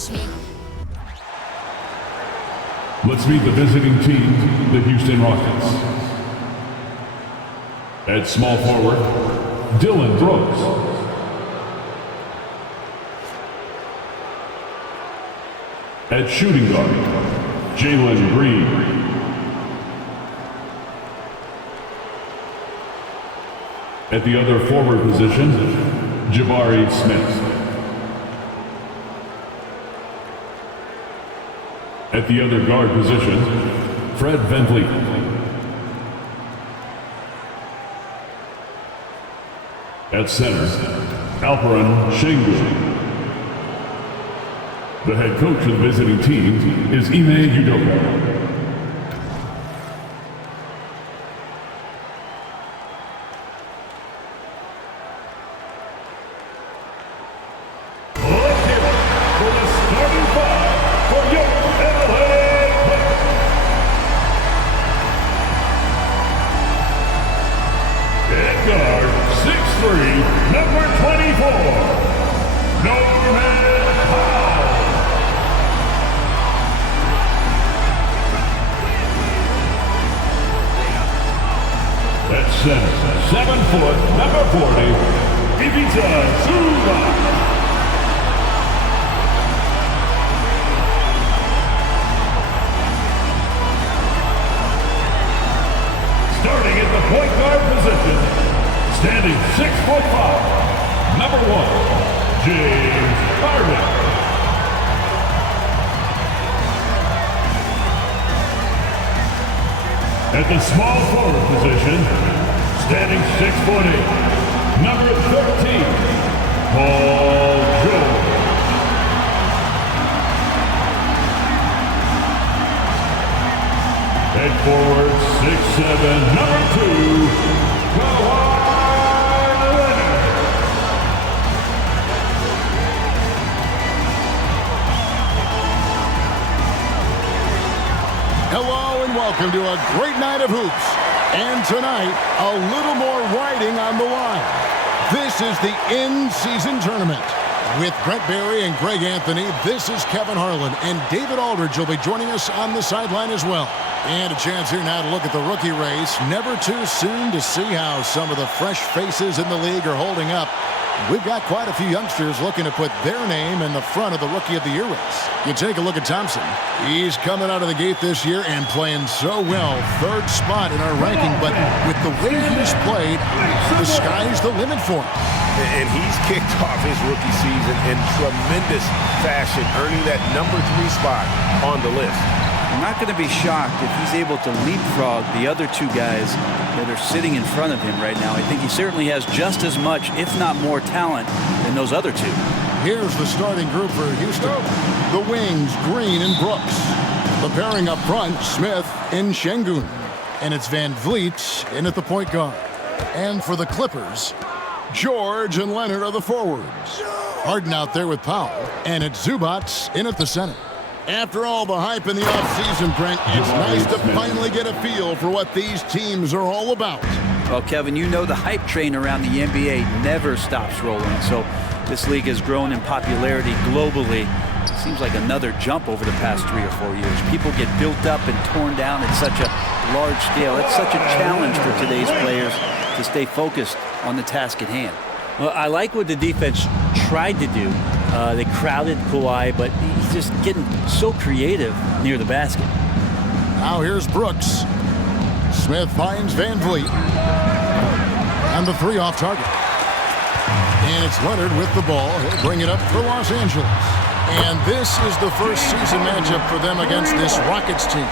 touch me. Let's meet the visiting team, the Houston Rockets. At small forward, Dylan Brooks. At shooting guard, Jalen Green. At the other forward position, Jabari Smith. At the other guard position, Fred VanVleet. At center, Alperen Sengun. The head coach of the visiting team is Ime Udoka. At the small forward position, standing 6'8", number 13, Paul George. At forward, 6'7", number 2, Kawhi Leonard. Hello and welcome to a great night of hoops. And tonight, a little more riding on the line. This is the in-season tournament. With Brent Barry and Greg Anthony, this is Kevin Harlan, and David Aldridge will be joining us on the sideline as well. And a chance here now to look at the rookie race. Never too soon to see how some of the fresh faces in the league are holding up. We've got quite a few youngsters looking to put their name in the front of the Rookie of the Year race. You take a look at Thompson. He's coming out of the gate this year and playing so well. Third spot in our ranking, but with the way he's played, the sky's the limit for him. And he's kicked off his rookie season in tremendous fashion, earning that number 3 spot on the list. I'm not going to be shocked if he's able to leapfrog the other 2 guys that are sitting in front of him right now. I think he certainly has just as much, if not more, talent than those other 2. Here's the starting group for Houston. The wings, Green and Brooks. The pairing up front, Smith and Sengun. And it's VanVleet in at the point guard. And for the Clippers, George and Leonard are the forwards. Harden out there with Powell. And it's Zubac in at the center. After all the hype in the offseason, Brent, it's nice to finally get a feel for what these teams are all about. Well, Kevin, you know the hype train around the NBA never stops rolling. So this league has grown in popularity globally. It seems like another jump over the past 3 or 4 years. People get built up and torn down at such a large scale. It's such a challenge for today's players to stay focused on the task at hand. Well, I like what the defense tried to do. They crowded Kawhi, but he's just getting so creative near the basket. Now here's Brooks. Smith finds VanVleet. And the 3 off target. And it's Leonard with the ball. He'll bring it up for Los Angeles. And this is the first season matchup for them against this Rockets team.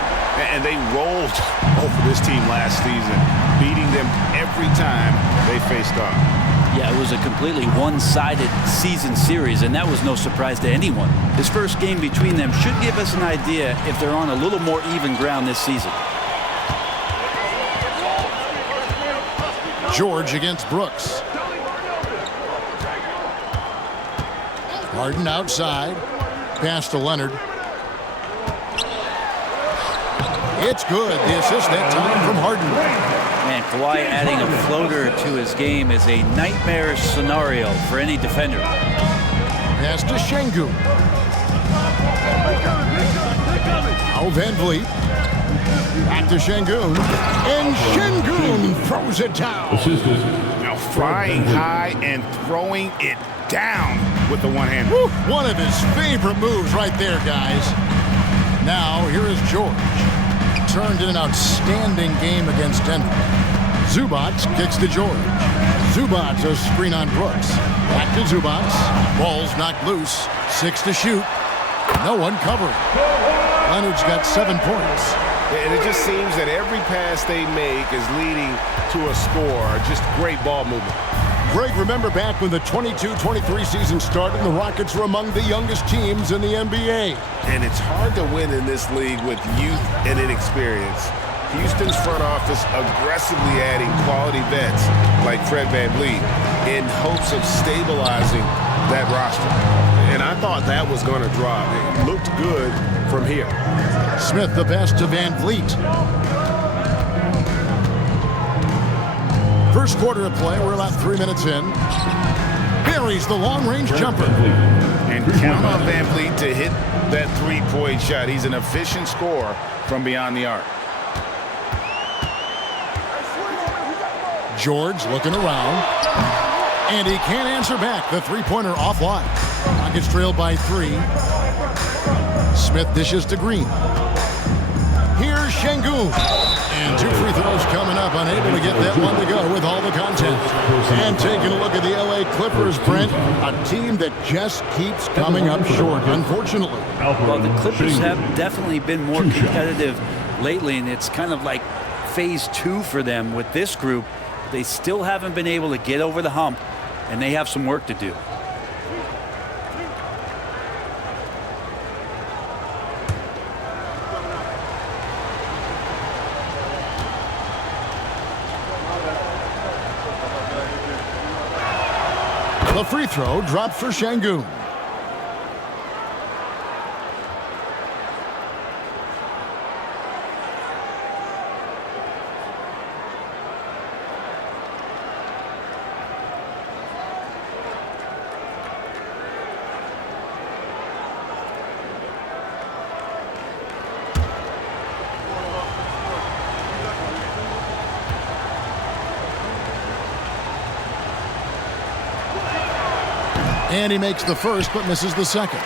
And they rolled over this team last season, beating them every time they faced off. Yeah, it was a completely one-sided season series, and that was no surprise to anyone. This first game between them should give us an idea if they're on a little more even ground this season. George against Brooks. Harden outside. Pass to Leonard. It's good. The assist that time from Harden. Man, Kawhi adding a floater to his game is a nightmare scenario for any defender. Pass to Sengun. Now Van Vliet. Back to Şengün. And Şengün throws it down. Assisted. Now flying high and throwing it down with the one hand. Woo, one of his favorite moves right there, guys. Now, here is George. Turned in an outstanding game against Denver. Zubac kicks to George. Zubac a screen on Brooks. Back to Zubac. Ball's knocked loose. 6 to shoot. No one covering. Leonard's got 7 points. And it just seems that every pass they make is leading to a score. Just great ball movement. Greg, remember back when the 22-23 season started, the Rockets were among the youngest teams in the NBA. And it's hard to win in this league with youth and inexperience. Houston's front office aggressively adding quality vets like Fred VanVleet in hopes of stabilizing that roster. And I thought that was going to drop. It looked good from here. Smith the best to Van Vliet. First quarter of play, we're about 3 minutes in. Buries the long-range jumper. And count on Van Vliet to hit that three-point shot. He's an efficient scorer from beyond the arc. George looking around. And he can't answer back. The three-pointer offline. Rockets trailed by 3. Smith dishes to Green. Here's Şengün. And 2 free throws coming up. Unable to get that one to go with all the content. And taking a look at the LA Clippers, Brent. A team that just keeps coming up short, unfortunately. Well, the Clippers have definitely been more competitive lately, and it's kind of like phase 2 for them with this group. They still haven't been able to get over the hump, and they have some work to do. The free throw dropped for Şengün. And he makes the first, but misses the second.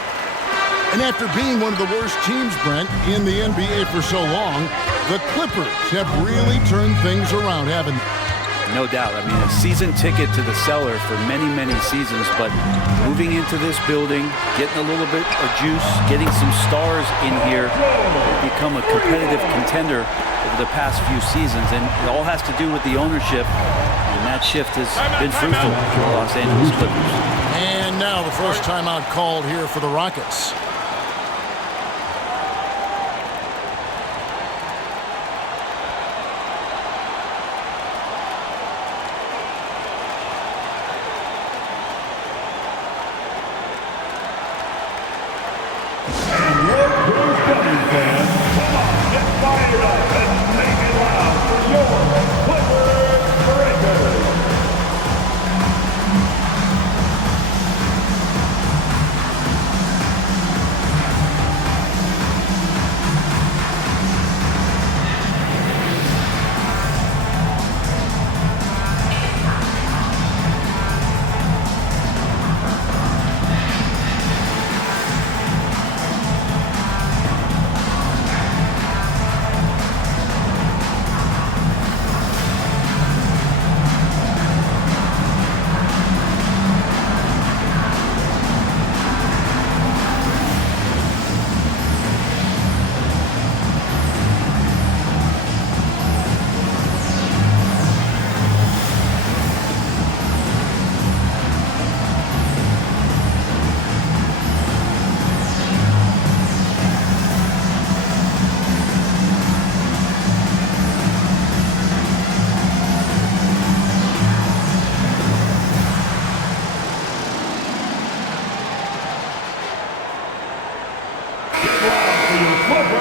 And after being one of the worst teams, Brent, in the NBA for so long, the Clippers have really turned things around, haven't they? No doubt. I mean, a season ticket to the cellar for many, many seasons, but moving into this building, getting a little bit of juice, getting some stars in here, become a competitive contender over the past few seasons, and it all has to do with the ownership, and that shift has been fruitful for the Los Angeles Clippers. And now the first timeout called here for the Rockets. And your Bruce Cummings fans, come on, get fired up and make it loud for your Clippers Breakers.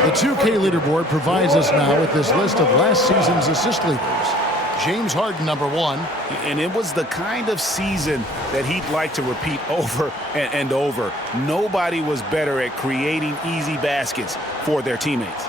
The 2K leaderboard provides us now with this list of last season's assist leaders. James Harden, number 1. And it was the kind of season that he'd like to repeat over and over. Nobody was better at creating easy baskets for their teammates.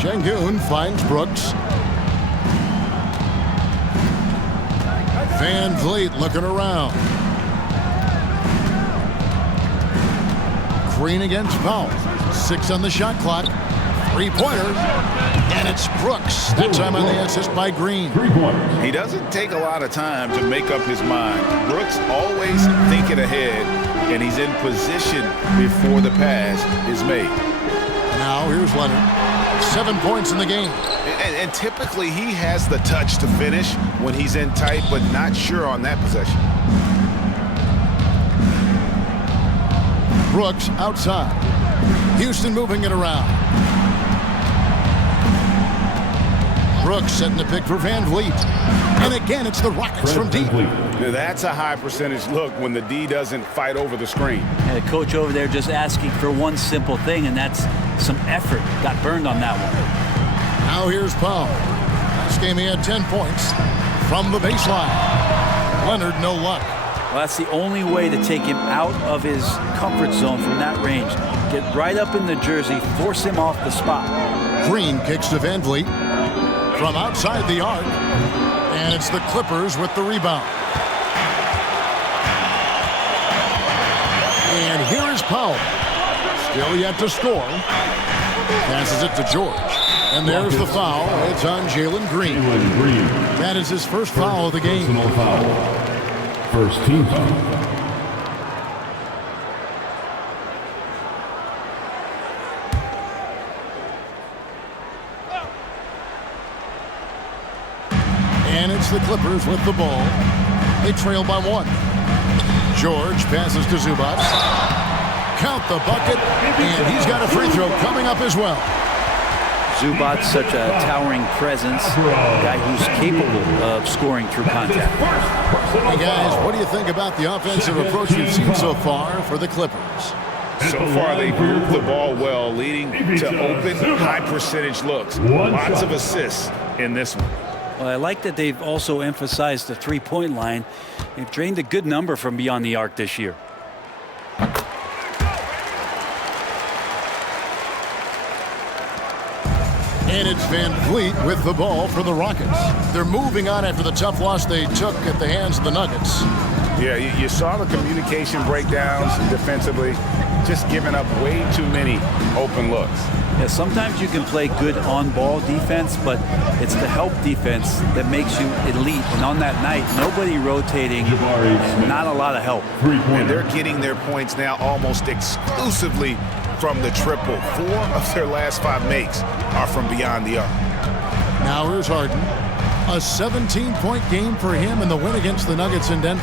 Şengün finds Brooks. Van Vliet looking around. Green against Powell. 6 on the shot clock. 3-pointer. And it's Brooks. That time on the assist by Green. He doesn't take a lot of time to make up his mind. Brooks always thinking ahead, and he's in position before the pass is made. Now here's Leonard. 7 points in the game. And typically he has the touch to finish when he's in tight, but not sure on that possession. Brooks outside. Houston moving it around. Brooks setting the pick for Van Vliet. And again, it's the Rockets from deep. Now that's a high percentage look when the D doesn't fight over the screen. And the coach over there just asking for one simple thing, and that's some effort. Got burned on that one. Now here's Powell. This game he had 10 points from the baseline. Leonard, no luck. Well, that's the only way to take him out of his comfort zone from that range. Get right up in the jersey, force him off the spot. Green kicks to Van Vliet from outside the arc. And it's the Clippers with the rebound. And here is Powell. Still yet to score. Passes it to George. And there's the foul. It's on Jalen Green. That is his first foul of the game. Personal foul. First team foul. And it's the Clippers with the ball. They trail by 1. George passes to Zubac. Count the bucket, and he's got a free throw coming up as well. Zubac, such a towering presence, a guy who's capable of scoring through contact. Hey guys, what do you think about the offensive approach you've seen so far for the Clippers? So far, they've moved the ball well, leading to open, high-percentage looks. Lots of assists in this one. Well, I like that they've also emphasized the three-point line. They've drained a good number from beyond the arc this year. And it's Van Vliet with the ball for the Rockets. They're moving on after the tough loss they took at the hands of the Nuggets. Yeah, you saw the communication breakdowns defensively, just giving up way too many open looks. Yeah, sometimes you can play good on-ball defense, but it's the help defense that makes you elite. And on that night, nobody rotating, and not a lot of help. And they're getting their points now almost exclusively from the triple. 4 of their last 5 makes are from beyond the arc. Now here's Harden. A 17-point game for him in the win against the Nuggets in Denver.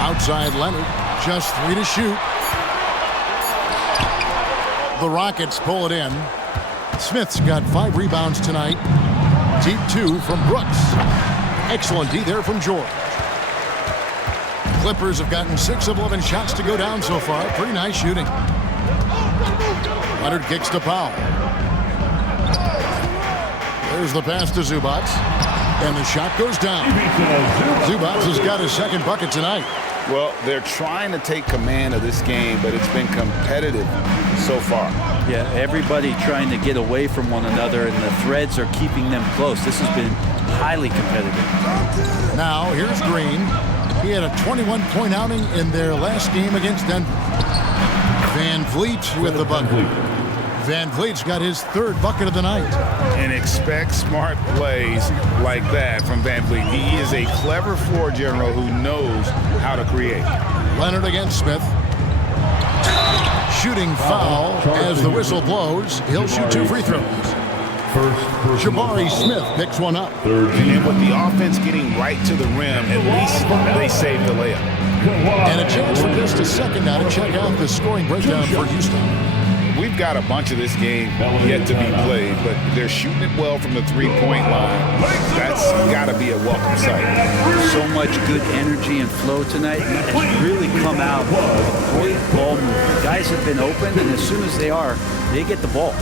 Outside Leonard, just 3 to shoot. The Rockets pull it in. Smith's got 5 rebounds tonight. Deep 2 from Brooks. Excellent D there from George. Clippers have gotten 6 of 11 shots to go down so far. Pretty nice shooting. Leonard kicks to Powell. There's the pass to Zubac. And the shot goes down. Zubac has got his second bucket tonight. Well, they're trying to take command of this game, but it's been competitive so far. Yeah, everybody trying to get away from one another, and the threads are keeping them close. This has been highly competitive. Now, here's Green. He had a 21-point outing in their last game against Denver. Van Vliet with the bucket. Van Vliet's got his 3rd bucket of the night. And expect smart plays like that from Van Vliet. He is a clever floor general who knows how to create. Leonard against Smith. Shooting foul as the whistle blows. He'll shoot 2 free throws. First personal Jabari foul. Smith picks one up. Third And team. with the offense getting right to the rim, at least they saved the layup. And a chance for just a second now to check out the scoring breakdown for Houston. We've got a bunch of this game yet to be played, but they're shooting it well from the three-point line. That's got to be a welcome sight. So much good energy and flow tonight. It has really come out of a great ball movement. Guys have been open, and as soon as they are, they get the ball.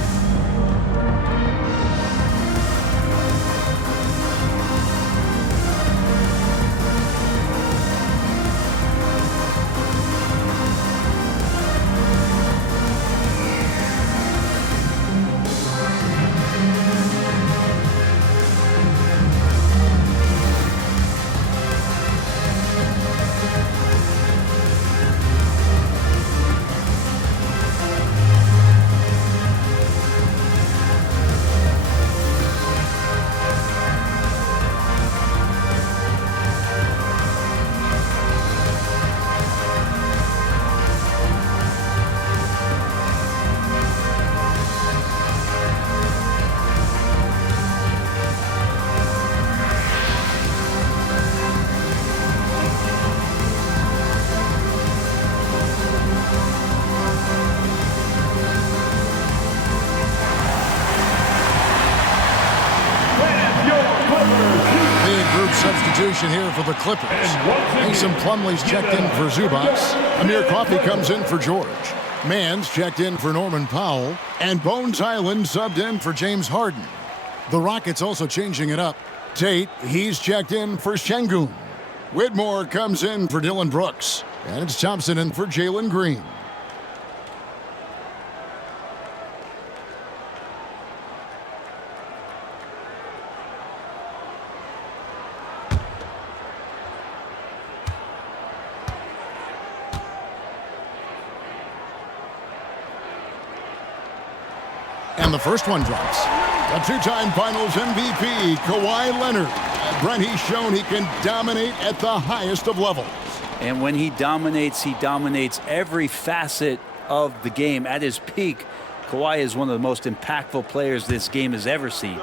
Substitution here for the Clippers. Mason Plumlee's checked in for Zubats. Amir Coffey comes in for George. Mann's checked in for Norman Powell. And Bones Island subbed in for James Harden. The Rockets also changing it up. Tate, he's checked in for Şengün. Whitmore comes in for Dylan Brooks. And it's Thompson in for Jalen Green. And the first one drops. A two-time Finals MVP, Kawhi Leonard. Brent, he's shown he can dominate at the highest of levels. And when he dominates every facet of the game. At his peak, Kawhi is one of the most impactful players this game has ever seen.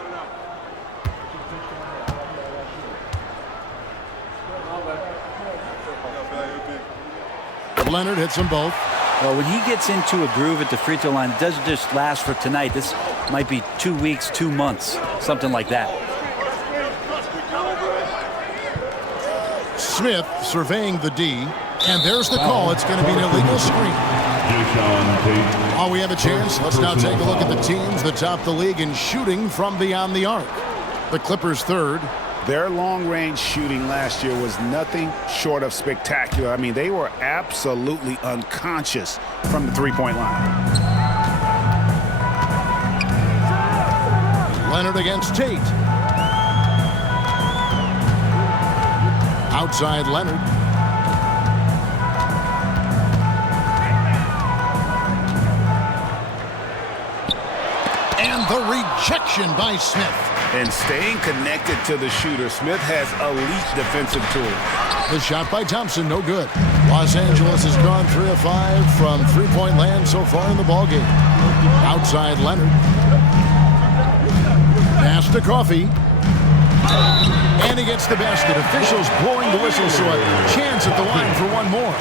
Leonard hits them both. Well, when he gets into a groove at the free throw line, it doesn't just last for tonight. This might be 2 weeks, 2 months, something like that. Smith surveying the D, and there's the call. It's going to be an illegal screen. While we have a chance, let's now take a look at the teams that top the league in shooting from beyond the arc. The Clippers third. Their long-range shooting last year was nothing short of spectacular. I mean, they were absolutely unconscious from the three-point line. Leonard against Tate. Outside Leonard. And the rejection by Smith. And staying connected to the shooter, Smith has elite defensive tools. The shot by Thompson, no good. Los Angeles has gone 3 of 5 from three-point land so far in the ballgame. Outside Leonard. Pass to Coffey. And he gets the basket. Officials blowing the whistle, so a chance at the line for one more.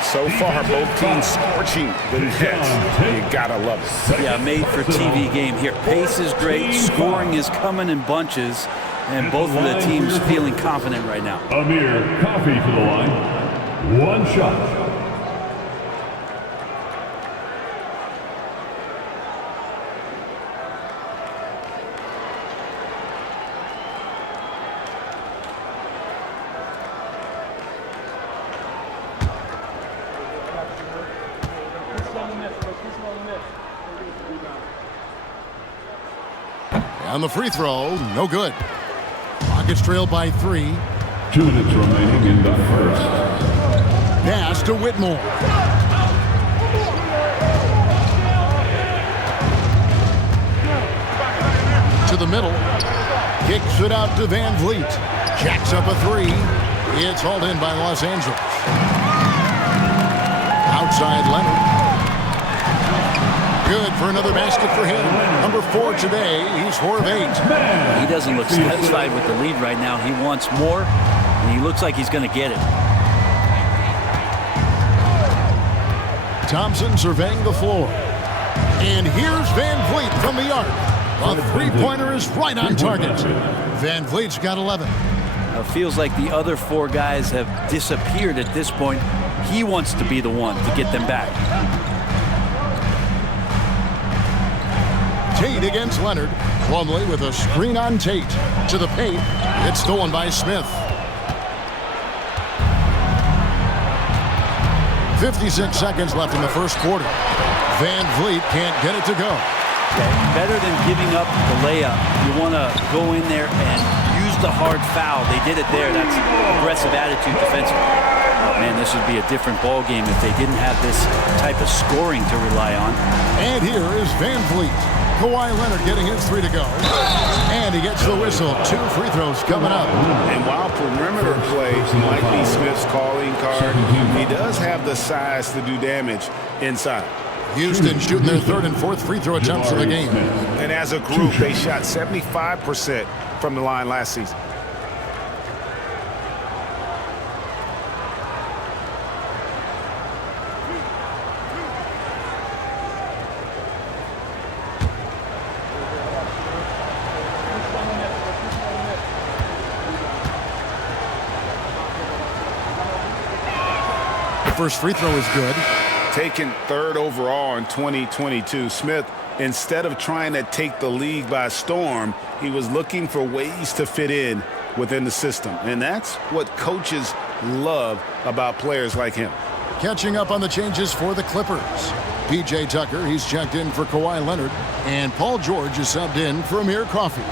So far, both teams scorching the nets. You gotta love it. Yeah, made for TV game here. Pace is great, scoring is coming in bunches, and both of the teams feeling confident right now. Amir Coffey to the line. One shot. On the free throw, no good. Rockets trail by 3. 2 minutes remaining in the first. Pass to Whitmore. To the middle. Kicks it out to Van Vliet. Jacks up a 3. It's hauled in by Los Angeles. Outside Leonard. Good for another basket for him. Number 4 today. He's 4 of 8. He doesn't look satisfied with the lead right now. He wants more, and he looks like he's going to get it. Thompson surveying the floor. And here's Van Vliet from the arc. A three-pointer is right on target. Van Vliet's got 11. It feels like the other 4 guys have disappeared at this point. He wants to be the one to get them back. Tate against Leonard. Plumlee with a screen on Tate. To the paint. It's stolen by Smith. 56 seconds left in the first quarter. Van Vliet can't get it to go. Better than giving up the layup. You want to go in there and use the hard foul. They did it there. That's aggressive attitude defensively. Man, this would be a different ball game if they didn't have this type of scoring to rely on. And here is Van Vliet. Kawhi Leonard getting his 3 to go. And he gets the whistle. 2 free throws coming up. And while perimeter play might be Smith's calling card, he does have the size to do damage inside. Houston shooting their 3rd and 4th free throw attempts of the game. And as a group, they shot 75% from the line last season. First free throw is good. Taken 3rd overall in 2022, Smith, instead of trying to take the league by storm, he was looking for ways to fit in within the system. And that's what coaches love about players like him. Catching up on the changes for the Clippers. P.J. Tucker, he's checked in for Kawhi Leonard. And Paul George is subbed in for Amir Coffey.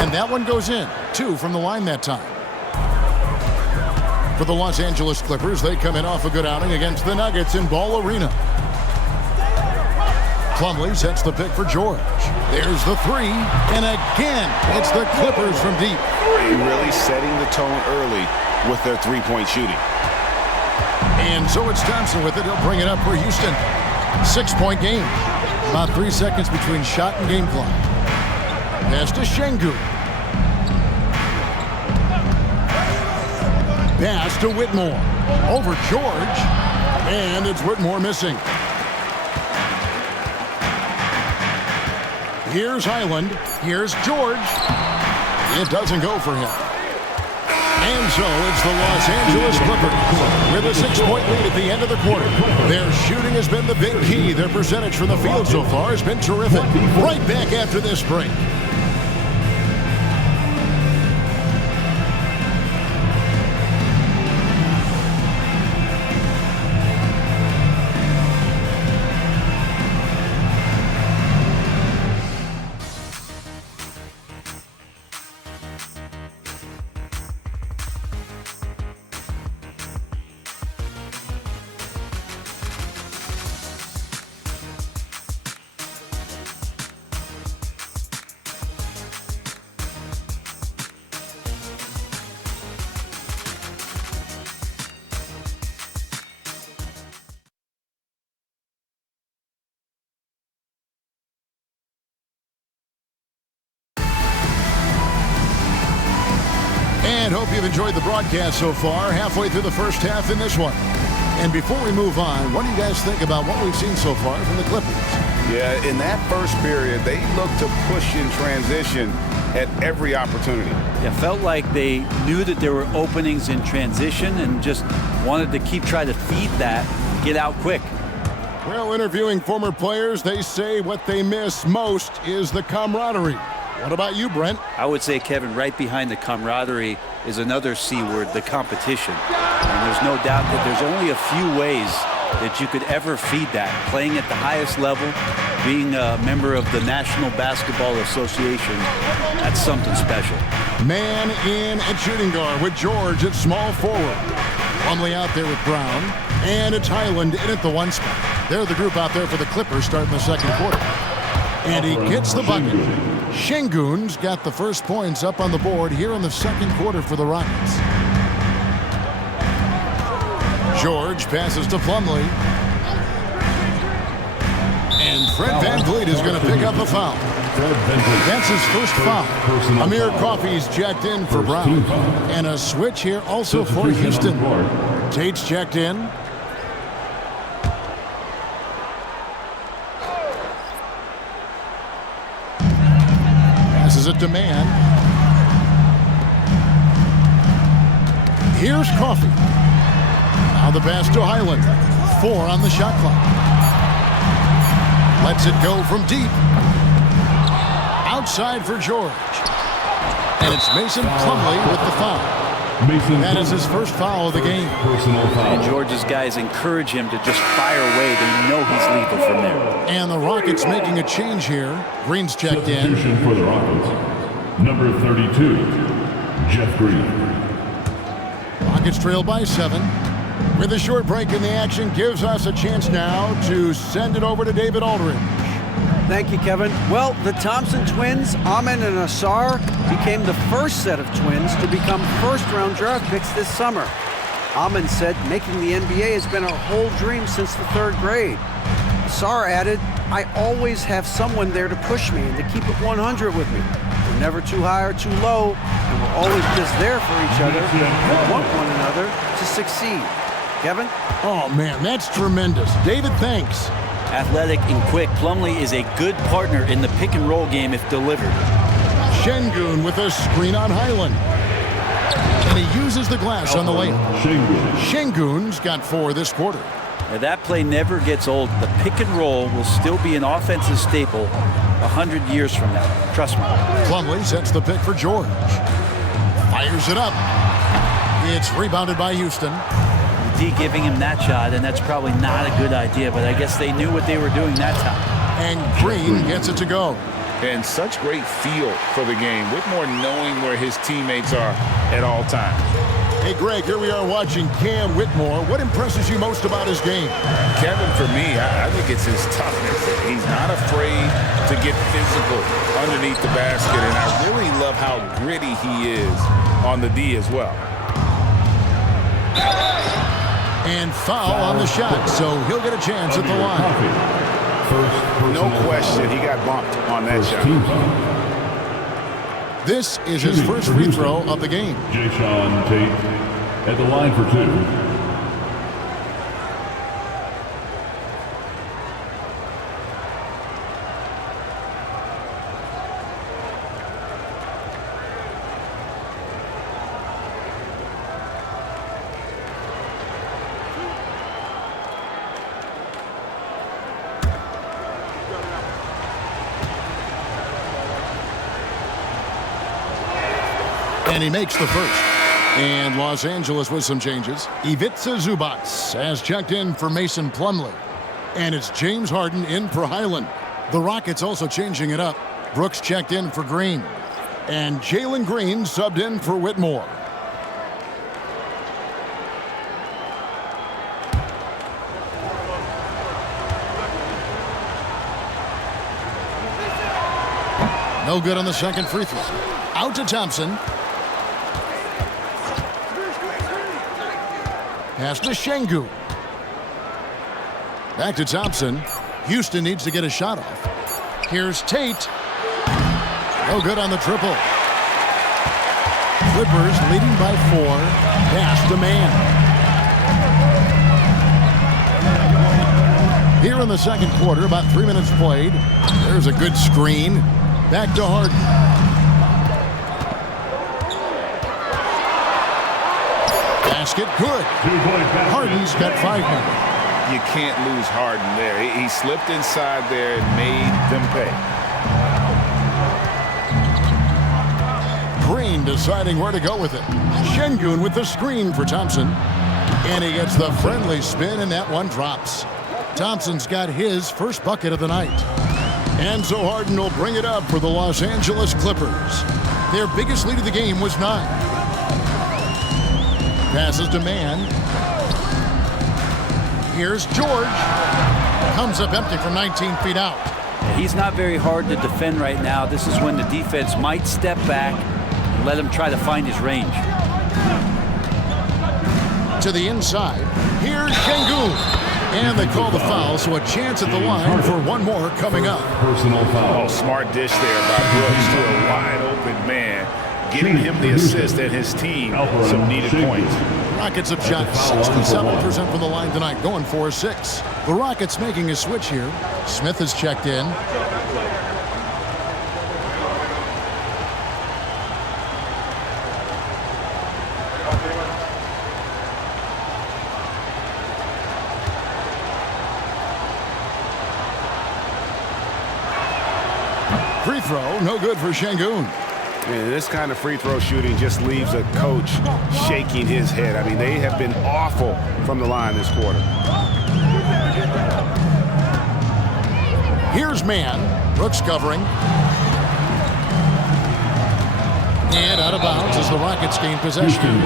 And that one goes in. 2 from the line that time. For the Los Angeles Clippers, they come in off a good outing against the Nuggets in Ball Arena. Plumlee sets the pick for George. There's the 3, and again, it's the Clippers from deep. Really setting the tone early with their three-point shooting. And so it's Thompson with it. He'll bring it up for Houston. 6-point game. About 3 seconds between shot and game clock. Pass to Şengün. Pass to Whitmore. Over George. And it's Whitmore missing. Here's Highland. Here's George. It doesn't go for him. And so it's the Los Angeles Clippers with a 6-point lead at the end of the quarter. Their shooting has been the big key. Their percentage from the field so far has been terrific. Right back after this break. And hope you've enjoyed the broadcast so far, halfway through the first half in this one. And before we move on, what do you guys think about what we've seen so far from the Clippers? Yeah, in that first period, they looked to push in transition at every opportunity. Yeah, felt like they knew that there were openings in transition and just wanted to keep trying to feed that, get out quick. Well, interviewing former players, they say what they miss most is the camaraderie. What about you, Brent? I would say, Kevin, right behind the camaraderie is another C word, the competition. And there's no doubt that there's only a few ways that you could ever feed that. Playing at the highest level, being a member of the National Basketball Association, that's something special. Man in at shooting guard with George at small forward. Plumlee out there with Brown. And it's Highland in at the 1 spot. They're the group out there for the Clippers starting the second quarter. And he gets the bucket. Şengün's got the first points up on the board here in the second quarter for the Rockets. George passes to Plumlee. And Fred VanVleet is going to pick up a foul. That's his first foul. Amir Coffey's checked in for Brown. And a switch here also for Houston. Tate's checked in. Passes it to Mann. Here's Coffey. Now the pass to Highland. 4 on the shot clock. Lets it go from deep. Outside for George. And it's Mason Plumlee with the foul. That is his first foul of the game. And George's guys encourage him to just fire away. They know he's lethal from there. And the Rockets making a change here. Green's checked in. Substitution for the Rockets. Number 32, Jeff Green. Rockets trail by 7. With a short break in the action, gives us a chance now to send it over to David Aldridge. Thank you, Kevin. Well, the Thompson twins, Amin and Asar, became the first set of twins to become first-round draft picks this summer. Amin said making the NBA has been a whole dream since the 3rd grade. Asar added, I always have someone there to push me and to keep it 100 with me. We're never too high or too low, and we're always just there for each other and want one another to succeed. Kevin? Oh, man, that's tremendous. David, thanks. Athletic and quick, Plumlee is a good partner in the pick-and-roll game if delivered. Şengün with a screen on Highland. And he uses the glass on the layup. Şengün's got 4 this quarter. Now, that play never gets old. The pick-and-roll will still be an offensive staple 100 years from now. Trust me. Plumlee sets the pick for George. Fires it up. It's rebounded by Houston. D giving him that shot, and that's probably not a good idea, but I guess they knew what they were doing that time. And Green gets it to go. And such great feel for the game. Whitmore knowing where his teammates are at all times. Hey, Greg, here we are watching Cam Whitmore. What impresses you most about his game? Kevin, for me, I think it's his toughness. He's not afraid to get physical underneath the basket, and I really love how gritty he is on the D as well. And foul on the shot, so he'll get a chance at the line. No question, he got bumped on that shot. This is his first free throw of the game. Jayshawn Tate at the line for 2. And he makes the first. And Los Angeles with some changes. Ivica Zubac has checked in for Mason Plumlee. And it's James Harden in for Highland. The Rockets also changing it up. Brooks checked in for Green. And Jalen Green subbed in for Whitmore. No good on the second free throw. Out to Thompson. Pass to Şengün. Back to Thompson. Houston needs to get a shot off. Here's Tate. No good on the triple. Clippers leading by 4. Pass to Mann. Here in the second quarter, about 3 minutes played. There's a good screen. Back to Harden. Basket good. Harden's got 5 now. You can't lose Harden there. He slipped inside there and made them pay. Green deciding where to go with it. Şengün with the screen for Thompson. And he gets the friendly spin, and that one drops. Thompson's got his first bucket of the night. And so Harden will bring it up for the Los Angeles Clippers. Their biggest lead of the game was 9. Passes to Mann. Here's George. Comes up empty from 19 feet out. He's not very hard to defend right now. This is when the defense might step back and let him try to find his range. To the inside. Here's Şengün. And they call the foul, so a chance at the line for one more coming up. Personal foul. Oh, smart dish there by Brooks to a wide-open man, getting him the assist and his team some needed points. Rockets have shot 67% from the line tonight, going 4-6. The Rockets making a switch here. Smith has checked in. Free throw, no good for Şengün. Man, this kind of free throw shooting just leaves a coach shaking his head. I mean, they have been awful from the line this quarter. Here's man. Brooks covering. And out of bounds as the Rockets gain possession.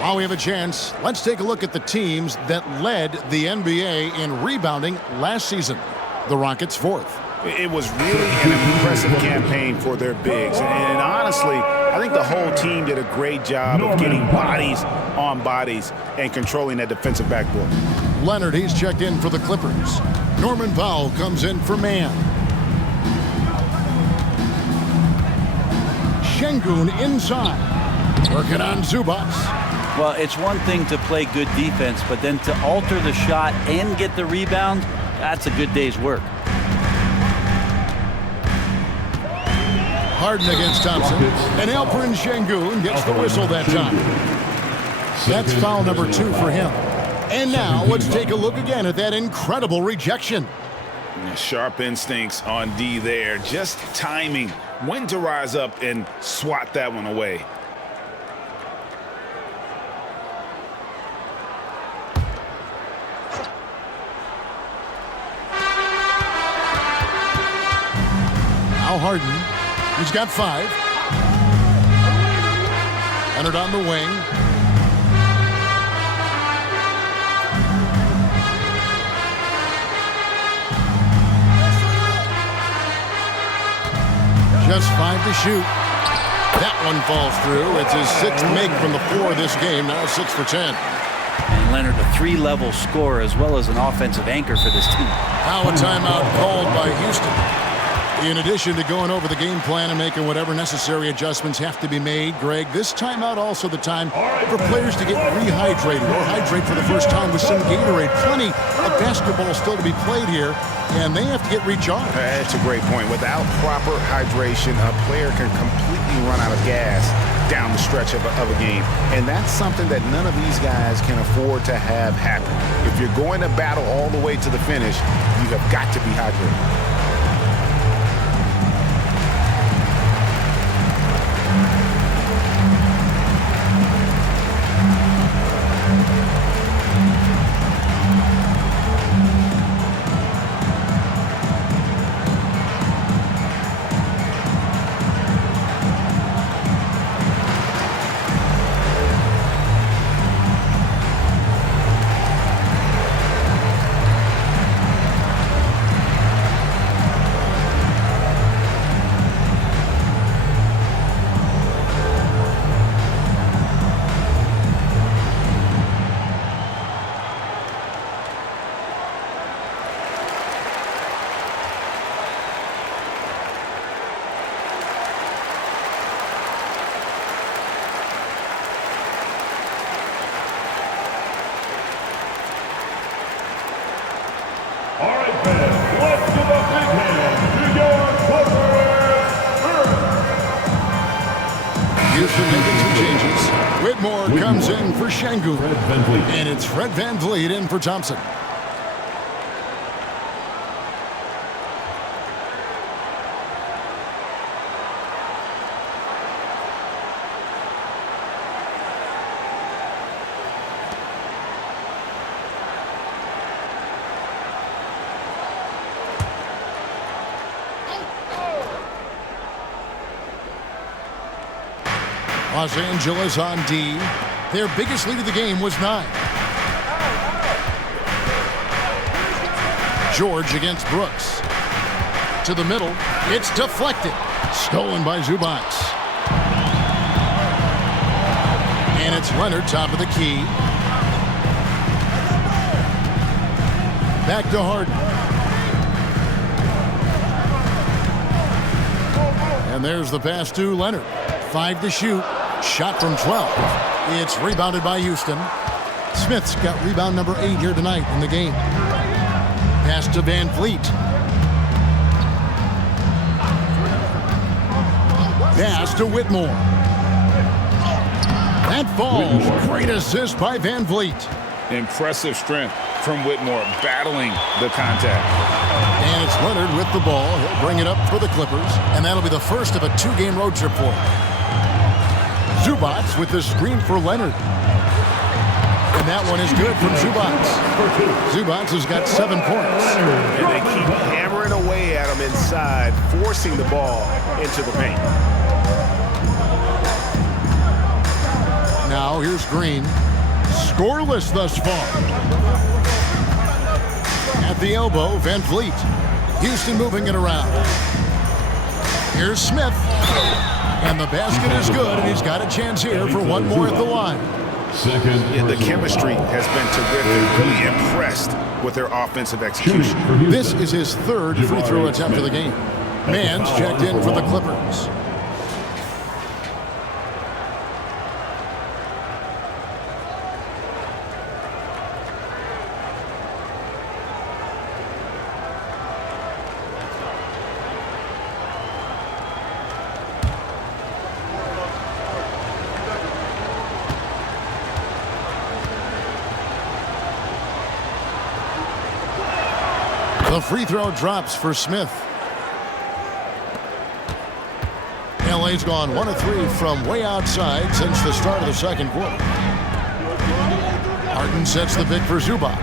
While we have a chance, let's take a look at the teams that led the NBA in rebounding last season. The Rockets 4th. It was really an impressive campaign for their bigs. And honestly, I think the whole team did a great job of getting bodies on bodies and controlling that defensive backboard. Leonard, he's checked in for the Clippers. Norman Powell comes in for man. Şengün inside. Working on Zubac. Well, it's one thing to play good defense, but then to alter the shot and get the rebound, that's a good day's work. Harden against Thompson. And Alperen Şengün gets the whistle that time. That's foul number 2 for him. And now let's take a look again at that incredible rejection. Sharp instincts on D there. Just timing when to rise up and swat that one away. Now Harden. He's got 5. Leonard on the wing. Just 5 to shoot. That one falls through. It's his 6th make from the floor this game. Now 6 for 10. And Leonard, a 3-level scorer as well as an offensive anchor for this team. Now a timeout called by Houston. In addition to going over the game plan and making whatever necessary adjustments have to be made, Greg, this timeout also the time for players to get rehydrated or hydrate for the first time with some Gatorade. Plenty of basketball still to be played here, and they have to get recharged. That's a great point. Without proper hydration, a player can completely run out of gas down the stretch of a game. And that's something that none of these guys can afford to have happen. If you're going to battle all the way to the finish, you have got to be hydrated. All right, fans, let's give a big hand to your Clippers. Houston making some changes. Whitmore comes in for Şengün. And it's Fred VanVleet in for Thompson. Los Angeles on D. Their biggest lead of the game was 9. George against Brooks. To the middle. It's deflected. Stolen by Zubac. And it's Leonard top of the key. Back to Harden. And there's the pass to Leonard. 5 to shoot. Shot from 12. It's rebounded by Houston. Smith's got rebound number 8 here tonight in the game. Pass to Van Vliet. Pass to Whitmore. That falls. Great assist by Van Vliet. Impressive strength from Whitmore, battling the contact. And it's Leonard with the ball. He'll bring it up for the Clippers, and that'll be the first of a 2-game road trip for him. Zubac with the screen for Leonard. And that one is good from Zubac. Zubac has got 7 points. And they keep hammering away at him inside, forcing the ball into the paint. Now here's Green. Scoreless thus far. At the elbow, Van Vliet. Houston moving it around. Here's Smith. And the basket is good, and he's got a chance here for one more at the line. Yeah, the chemistry has been terrific. Really impressed with their offensive execution. This is his 3rd free throw attempt of the game. Mann's checked in for the Clippers. The free throw drops for Smith. LA's gone 1 of 3 from way outside since the start of the second quarter. Harden sets the pick for Zubac.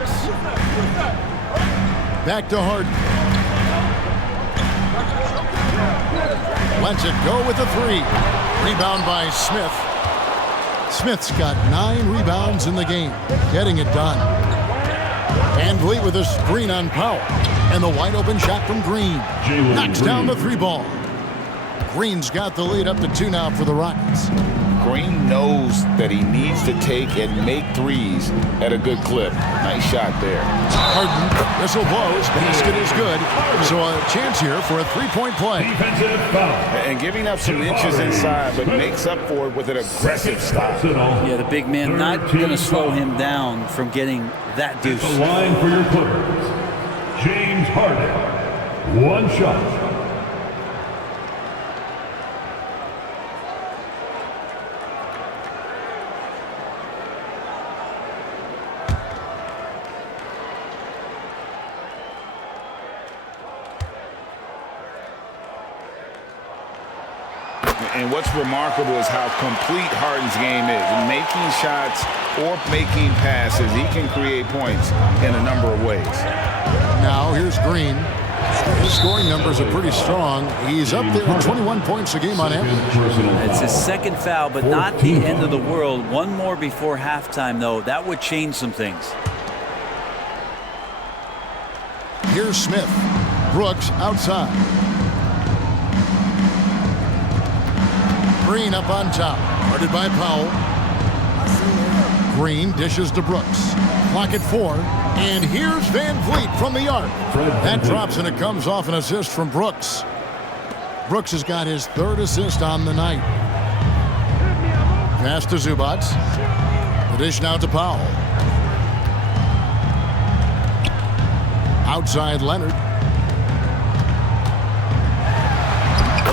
Back to Harden. Lets it go with the 3. Rebound by Smith. Smith's got 9 rebounds in the game, getting it done. Van Vliet with a screen on Powell. And the wide open shot from Green. Knocks down the 3 ball. Green's got the lead up to 2 now for the Rockets. Green knows that he needs to take and make threes at a good clip. Nice shot there. Harden, whistle blows, basket is good. So a chance here for a 3-point play. And giving up some inches inside, but makes up for it with an aggressive style. Yeah, the big man not going to slow him down from getting that deuce. The line for your Clippers, James Harden. 1 shot. And what's remarkable is how complete Harden's game is. Making shots or making passes, he can create points in a number of ways. Now here's Green. His scoring numbers are pretty strong. He's up there with 21 points a game on average. It's his 2nd foul, but not the end of the world. 1 more before halftime, though. That would change some things. Here's Smith. Brooks outside. Green up on top. Guarded by Powell. Green dishes to Brooks. Clock at 4. And here's Van Vliet from the arc. That drops, and it comes off an assist from Brooks. Brooks has got his 3rd assist on the night. Pass to Zubac. The dish now to Powell. Outside Leonard.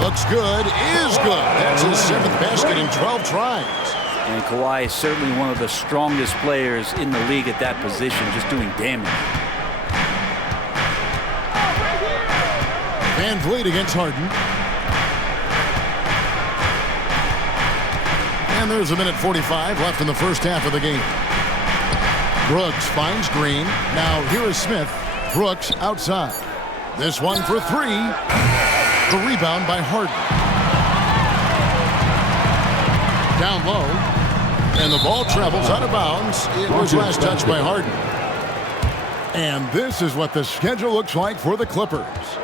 Looks good, is good. That's his 7th basket in 12 tries. And Kawhi is certainly one of the strongest players in the league at that position, just doing damage. Van Vliet against Harden. And there's a minute 45 left in the first half of the game. Brooks finds Green. Now here is Smith. Brooks outside. This one for 3. The rebound by Harden. Down low. And the ball travels out of bounds. It was last touched by Harden. And this is what the schedule looks like for the Clippers.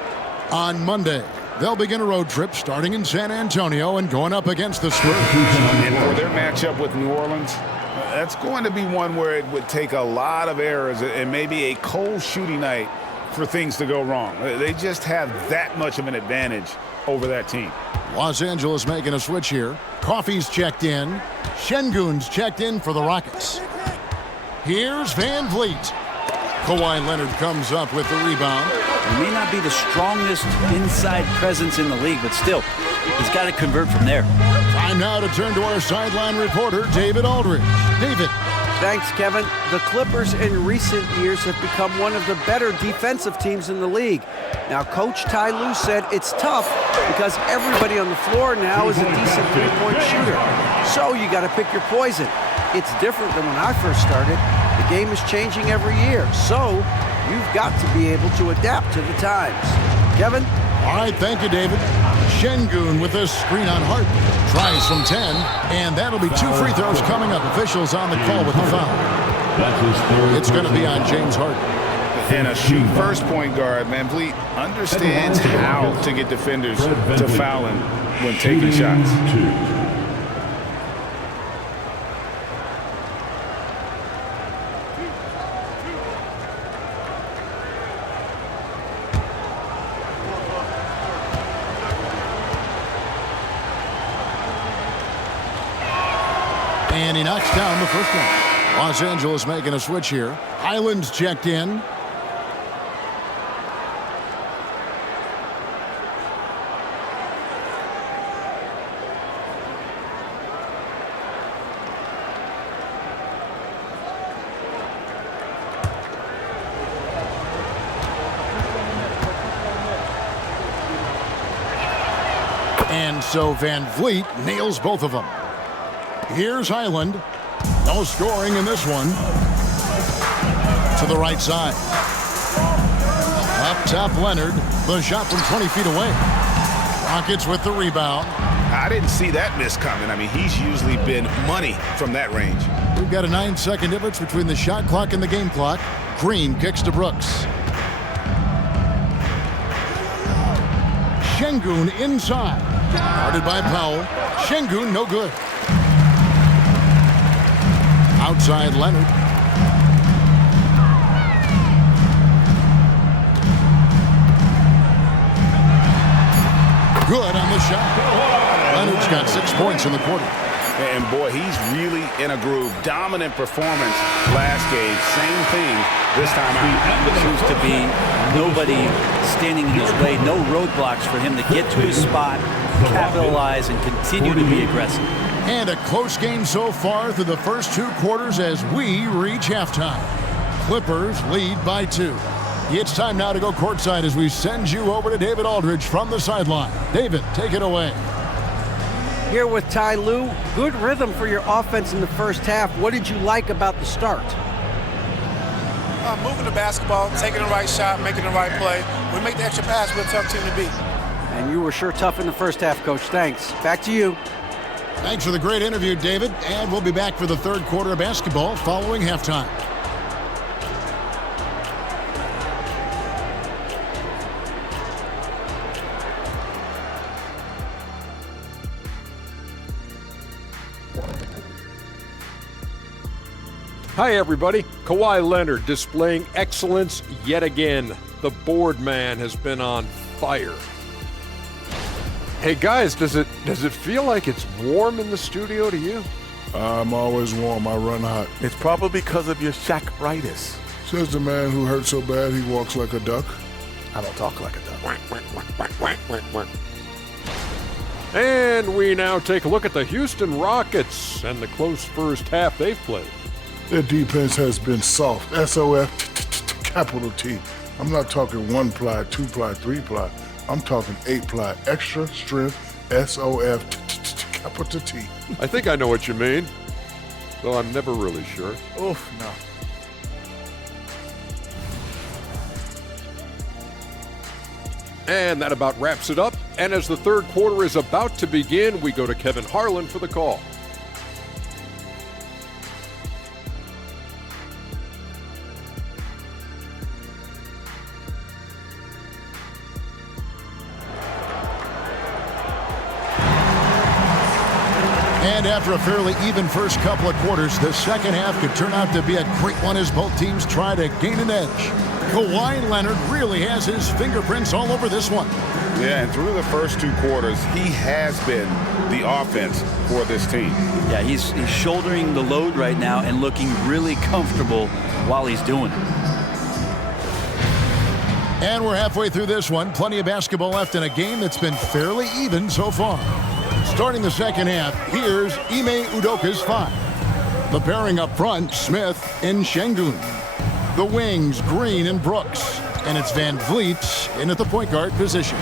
On Monday, they'll begin a road trip starting in San Antonio and going up against the Spurs. And for their matchup with New Orleans, That's going to be one where it would take a lot of errors and maybe a cold shooting night for things to go wrong. They just have that much of an advantage over that team. Los Angeles making a switch here. Coffey's checked in. Şengün's checked in for the Rockets. Here's Van Vliet. Kawhi Leonard comes up with the rebound. He may not be the strongest inside presence in the league, but still, he's got to convert from there. Time now to turn to our sideline reporter, David Aldridge. David. Thanks, Kevin. The Clippers in recent years have become one of the better defensive teams in the league. Now, Coach Ty Lue said it's tough because everybody on the floor now is a decent three-point shooter. So you got to pick your poison. It's different than when I first started. The game is changing every year. So you've got to be able to adapt to the times. Kevin? All right, thank you, David. Şengün with a screen on Hart. Tries from 10, and that'll be 2 free throws coming up. Officials on the call with the foul. It's going to be on James Harden. And a shoot first point guard, Van Vliet understands how to get defenders to foul him when taking shots. And he knocks down the first one. Los Angeles making a switch here. Highland's checked in. And so Van Vliet nails both of them. Here's Highland. No scoring in this one. To the right side. Up top, Leonard. The shot from 20 feet away. Rockets with the rebound. I didn't see that miss coming. I mean, he's usually been money from that range. We've got a 9-second difference between the shot clock and the game clock. Green kicks to Brooks. Şengün inside. Guarded by Powell. Şengün no good. Outside Leonard. Good on the shot. Leonard's got 6 points in the quarter. And boy, he's really in a groove. Dominant performance last game. Same thing this time out. It seems to be nobody standing in his way, no roadblocks for him to get to his spot, capitalize, and continue to be aggressive. And a close game so far through the first 2 quarters as we reach halftime. Clippers lead by 2. It's time now to go courtside as we send you over to David Aldridge from the sideline. David, take it away. Here with Ty Lue. Good rhythm for your offense in the first half. What did you like about the start? Moving the basketball, taking the right shot, making the right play. We make the extra pass, we're a tough team to beat. And you were sure tough in the first half, Coach. Thanks. Back to you. Thanks for the great interview, David. And we'll be back for the third quarter of basketball following halftime. Hi, everybody. Kawhi Leonard displaying excellence yet again. The board man has been on fire. Hey, guys, does it feel like it's warm in the studio to you? I'm always warm. I run hot. It's probably because of your Shaq-ritis. Says the man who hurt so bad he walks like a duck. I don't talk like a duck. And we now take a look at the Houston Rockets and the close first half they've played. Their defense has been soft. SOF, capital T. I'm not talking 1-ply, 2-ply, 3-ply. I'm talking 8-ply, extra strength, SOF, capital T. I think I know what you mean, though I'm never really sure. Oof, no. And that about wraps it up. And as the third quarter is about to begin, we go to Kevin Harlan for the call. And after a fairly even first couple of quarters, the second half could turn out to be a great one as both teams try to gain an edge. Kawhi Leonard really has his fingerprints all over this one. Yeah, and through the first 2 quarters, he has been the offense for this team. Yeah, he's shouldering the load right now and looking really comfortable while he's doing it. And we're halfway through this one. Plenty of basketball left in a game that's been fairly even so far. Starting the second half, here's Ime Udoka's 5. The pairing up front, Smith and Şengün. The wings, Green and Brooks. And it's Van Vliet in at the point guard position.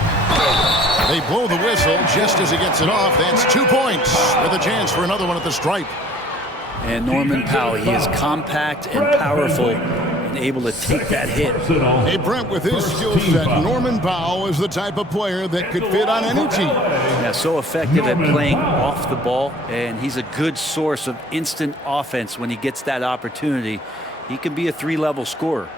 They blow the whistle just as he gets it off. That's 2 points with a chance for another one at the stripe. And Norman Powell, he is compact and powerful and able to take that hit. Hey, Brent, with his skill set, Norman Powell is the type of player that could fit on any team. Yeah, so effective at playing off the ball, and he's a good source of instant offense when he gets that opportunity. He can be a 3-level scorer.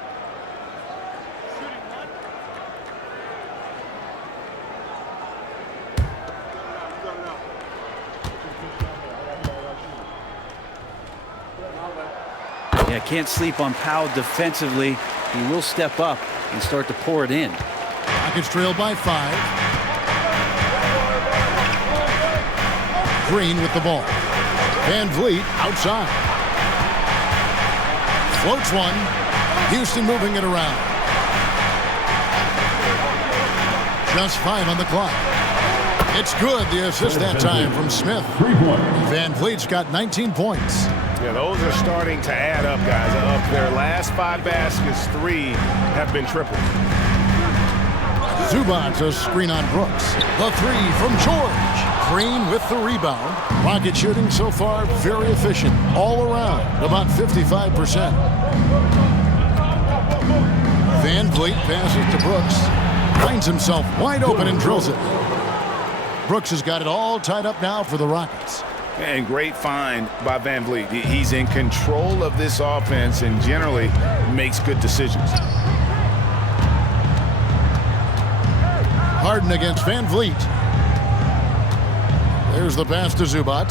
Yeah, can't sleep on Powell defensively. He will step up and start to pour it in. Rockets trailed by 5. Green with the ball. Van Vliet outside. Floats one. Houston moving it around. Just 5 on the clock. It's good. The assist that time from Smith. Van Vliet's got 19 points. Yeah, those are starting to add up, guys. Of their last 5 baskets, 3 have been triples. Zubac a screen on Brooks. The 3 from George. Green with the rebound. Rocket shooting so far very efficient. All around, about 55%. Van Vliet passes to Brooks. Finds himself wide open and drills it. Brooks has got it all tied up now for the Rockets. And great find by Van Vliet. He's in control of this offense and generally makes good decisions. Harden against Van Vliet. There's the pass to Zubac.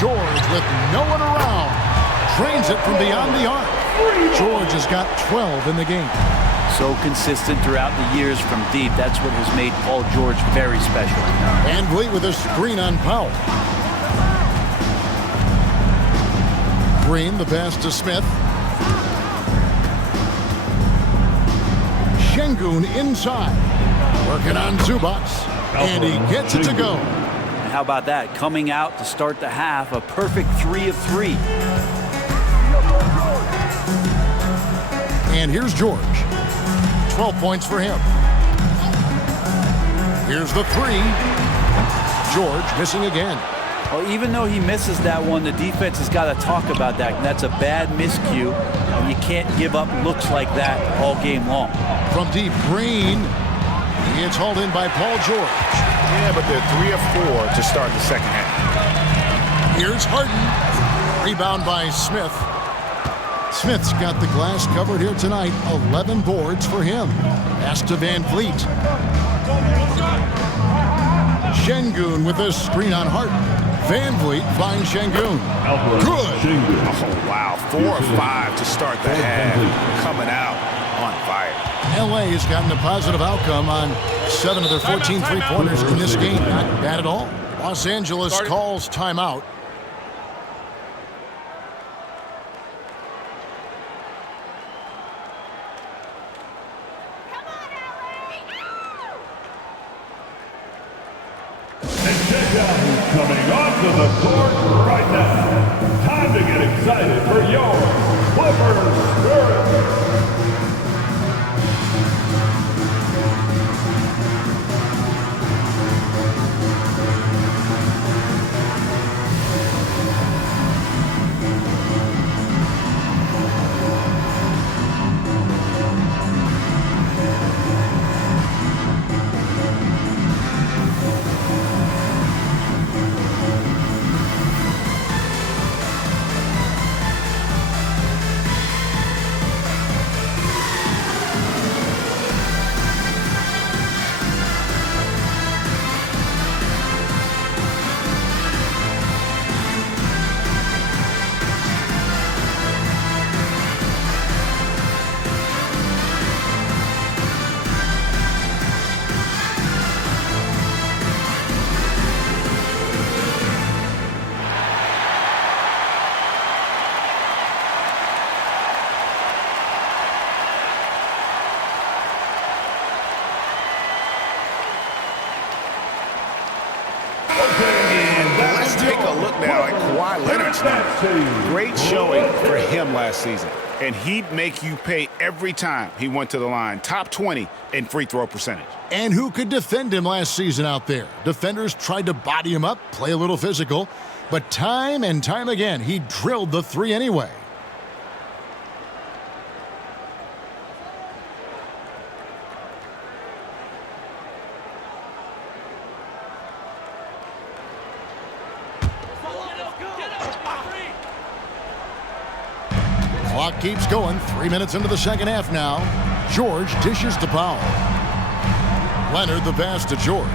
George with no one around. Drains it from beyond the arc. George has got 12 in the game. So consistent throughout the years from deep. That's what has made Paul George very special. Van Vliet with a screen on Powell. Green, the pass to Smith. Şengün inside. Working on Zubac. And he gets it to go. And how about that? Coming out to start the half, a perfect 3 of 3. And here's George. 12 points for him. Here's the 3. George missing again. Well, even though he misses that one, the defense has got to talk about that. That's a bad miscue, and you can't give up looks like that all game long. From deep, Green. It's hauled in by Paul George. Yeah, but they're 3 of 4 to start the second half. Here's Harden. Rebound by Smith. Smith's got the glass covered here tonight. 11 boards for him. Pass to Van Vliet. Şengün with a screen on Harden. Van Vliet finds Şengün. Good. Oh, wow. 4 of 5 to start the half. Coming out on fire. LA has gotten a positive outcome on 7 of their 14 three-pointers in this game. Not bad at all. Los Angeles calls timeout. Coming onto the court right now. Time to get excited for your Clippers Spirit. take a look now at Kawhi Leonard's numbers. Great showing for him last season. And he'd make you pay every time he went to the line. Top 20 in free throw percentage. And who could defend him last season out there? Defenders tried to body him up, play a little physical, but time and time again, he drilled the three anyway. Clock keeps going. 3 minutes into the second half now. George dishes to Powell. Leonard the pass to George.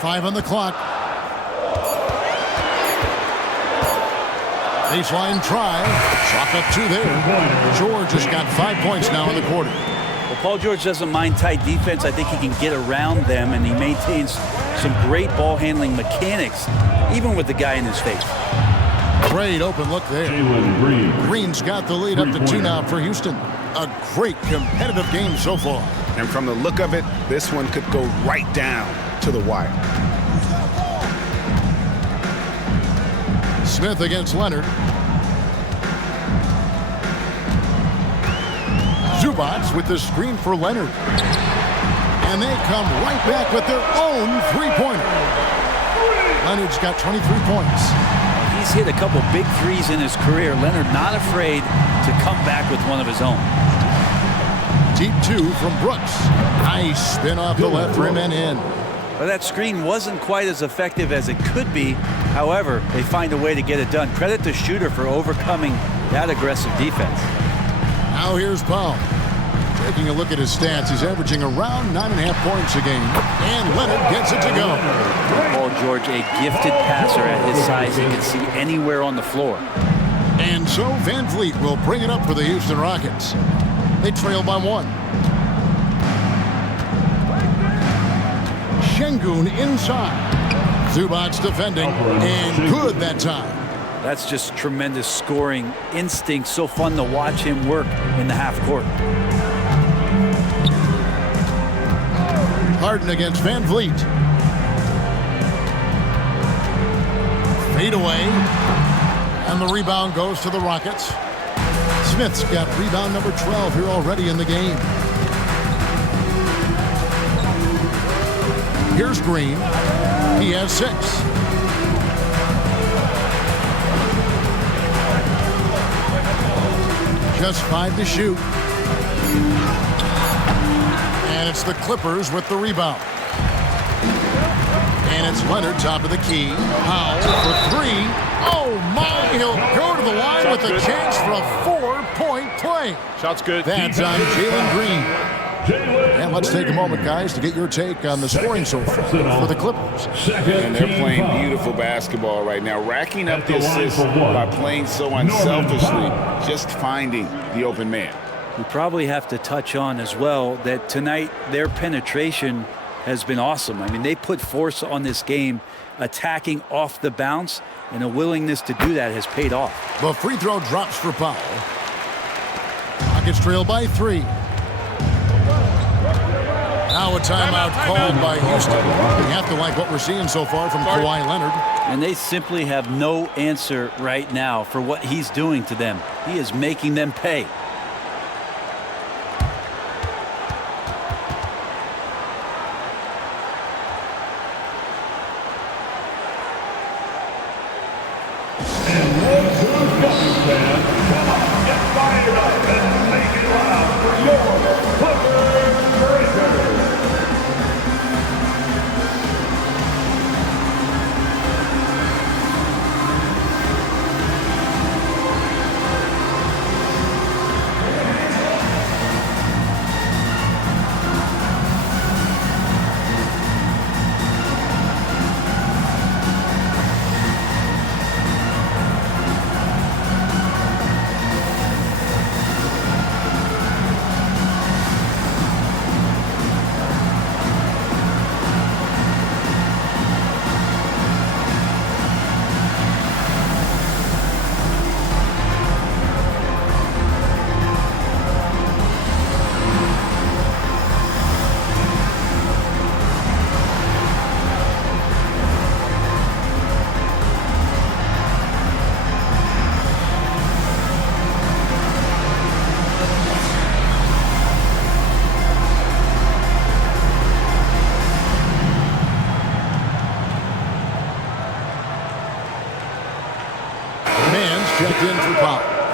Five on the clock. Baseline try. Chalk up two there. George has got 5 points now in the quarter. Well, Paul George doesn't mind tight defense. I think he can get around them, and he maintains some great ball handling mechanics, even with the guy in his face. Great open look there. Green's got the lead up to 2 now for Houston. A great competitive game so far. And from the look of it, this one could go right down to the wire. Smith against Leonard. Zubats with the screen for Leonard. And they come right back with their own three-pointer. Leonard's got 23 points. He's hit a couple big threes in his career. Leonard not afraid to come back with one of his own. Deep two from Brooks. Nice spin off the left rim and in. Well, that screen wasn't quite as effective as it could be. However, they find a way to get it done. Credit to Shooter for overcoming that aggressive defense. Now here's Powell. Taking a look at his stats, he's averaging around 9.5 points a game. And Leonard gets it to go. Paul George, a gifted passer at his size. He can see anywhere on the floor. And so Van Vliet will bring it up for the Houston Rockets. They trail by 1. Şengün inside. Zubats defending, and good that time. That's just tremendous scoring instinct. So fun to watch him work in the half court. Harden against Van Vliet. Fade away. And the rebound goes to the Rockets. Smith's got rebound number 12 here already in the game. Here's Green. He has 6. Just 5 to shoot. And it's the Clippers with the rebound. And it's Leonard top of the key. Powell for 3. Oh my, he'll go to the line with a chance for a 4-point play. Shot's good. That's on Jalen Green. And let's take a moment, guys, to get your take on the scoring so far for the Clippers. And they're playing beautiful basketball right now, racking up the assists by playing so unselfishly, just finding the open man. We probably have to touch on as well that tonight their penetration has been awesome. I mean, they put force on this game, attacking off the bounce, and a willingness to do that has paid off. The free throw drops for Powell. Rockets trail by 3. Now a timeout called by Houston. You have to like what we're seeing so far from Kawhi Leonard. And they simply have no answer right now for what he's doing to them. He is making them pay.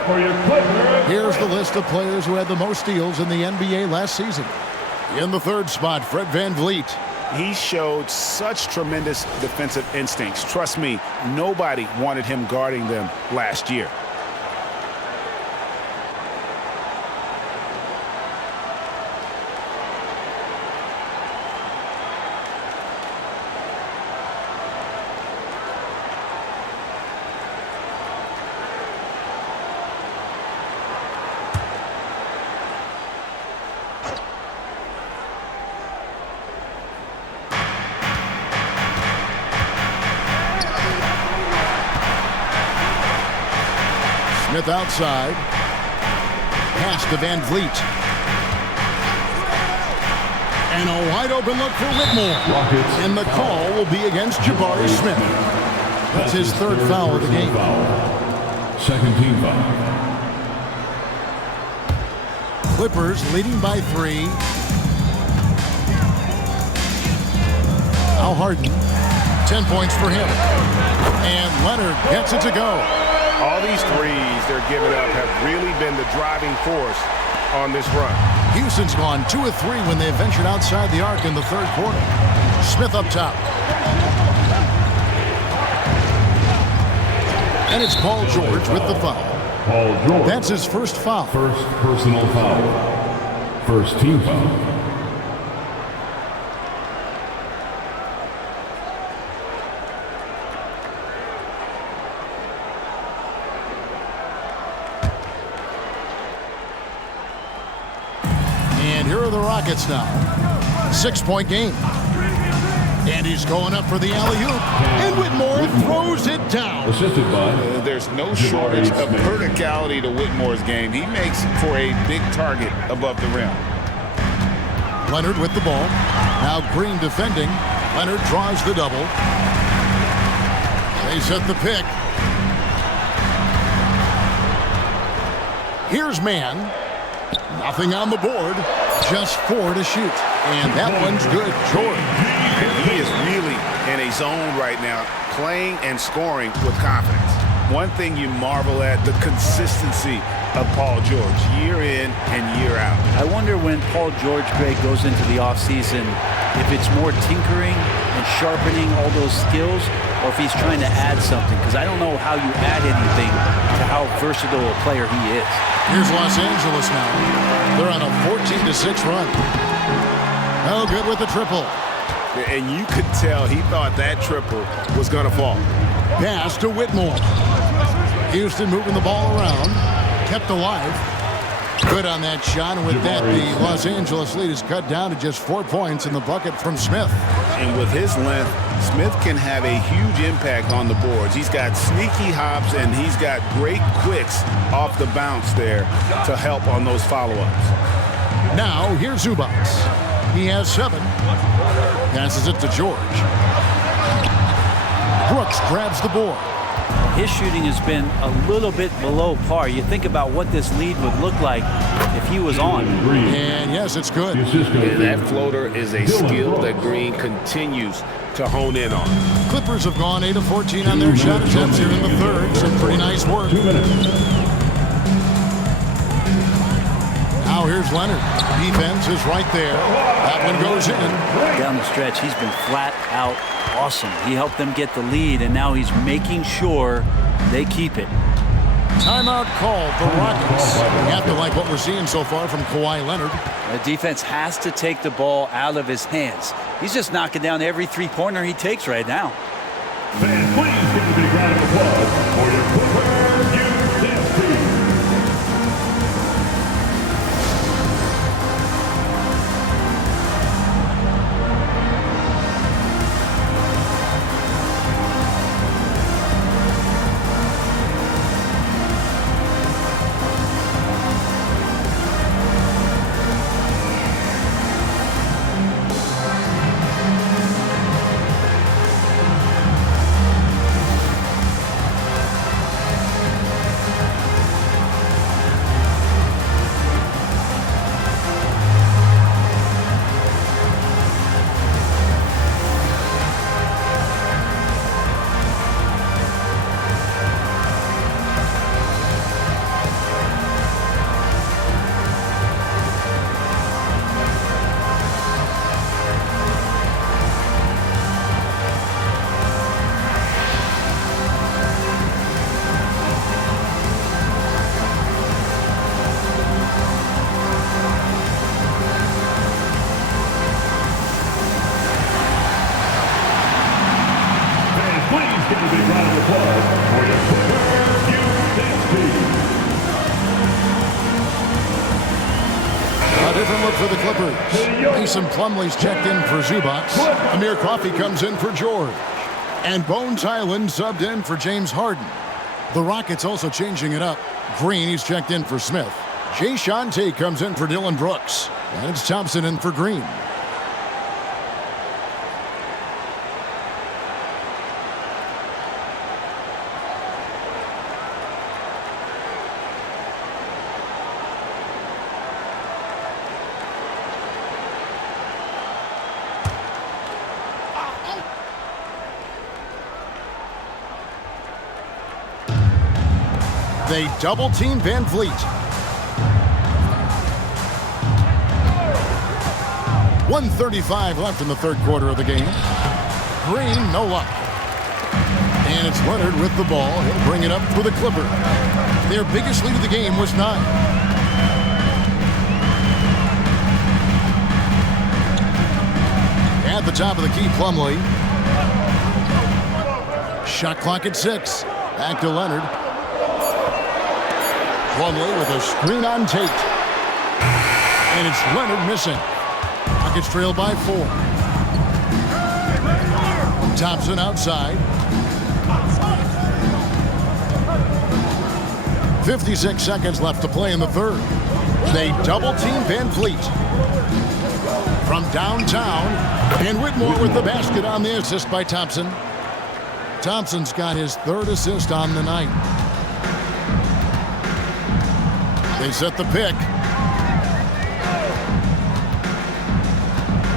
for your Clippers. Here's the list of players who had the most steals in the NBA last season. In the third spot, Fred VanVleet. He showed such tremendous defensive instincts. Trust me, nobody wanted him guarding them last year. Smith outside. Pass to VanVleet. And a wide open look for Whitmore. And the call will be against Jabari Smith. That's his third foul of the game. Second team foul. Clippers leading by 3. Al Harden. 10 points for him. And Leonard gets it to go. All these threes they're giving up have really been the driving force on this run. Houston's gone 2 of 3 when they ventured outside the arc in the third quarter. Smith up top. And it's Paul George with the foul. Paul George. That's his first foul. First personal foul. First team foul. And here are the Rockets now. 6-point game. And he's going up for the alley-oop. And Whitmore throws it down. Assisted by There's no shortage of verticality to Whitmore's game. He makes for a big target above the rim. Leonard with the ball. Now Green defending. Leonard draws the double. They set the pick. Here's Mann. Nothing on the board. Just 4 to shoot. And that one's good. George. He is really in a zone right now, playing and scoring with confidence. One thing you marvel at, the consistency of Paul George, year in and year out. I wonder when Paul George, Greg, goes into the offseason, if it's more tinkering and sharpening all those skills, or if he's trying to add something, because I don't know how you add anything to how versatile a player he is. Here's Los Angeles now. They're on a 14-6 run. Oh, good with the triple. And you could tell he thought that triple was going to fall. Pass to Whitmore. Houston moving the ball around. Kept alive. Good on that shot. And with that, the Los Angeles lead is cut down to just 4 points in the bucket from Smith. And with his length, Smith can have a huge impact on the boards. He's got sneaky hops, and he's got great quicks off the bounce there to help on those follow-ups. Now, here's Zubac. He has 7. Passes it to George. Brooks grabs the board. His shooting has been a little bit below par. You think about what this lead would look like if he was on. And yes, it's good. And that floater is a skill that Green continues to hone in on. Clippers have gone 8 of 14 on their shot attempts here in the third. Some pretty nice work. 2 minutes. Now here's Leonard. Defense is right there. That one goes in. Down the stretch, he's been flat out awesome. He helped them get the lead, and now he's making sure they keep it. Timeout called the Rockets. You have to like what we're seeing so far from Kawhi Leonard. The defense has to take the ball out of his hands. He's just knocking down every three-pointer he takes right now. Fans, please give a big round of applause for your Clippers youth team. Different look for the Clippers. Mason Plumlee's checked in for Zubac. Amir Coffey comes in for George. And Bones Highland subbed in for James Harden. The Rockets also changing it up. Green, he's checked in for Smith. Jayshawn Tate comes in for Dylan Brooks. And it's Thompson in for Green. They double-team Van Vliet. 1:35 left in the third quarter of the game. Green, no luck. And it's Leonard with the ball. He'll bring it up for the Clippers. Their biggest lead of the game was 9. At the top of the key, Plumlee. Shot clock at 6. Back to Leonard. Plumlee with a screen on Tate. And it's Leonard missing. Rockets trail by 4. Thompson outside. 56 seconds left to play in the third. They double-team Van Vliet. From downtown, and Whitmore with the basket on the assist by Thompson. Thompson's got his 3rd assist on the night. They set the pick.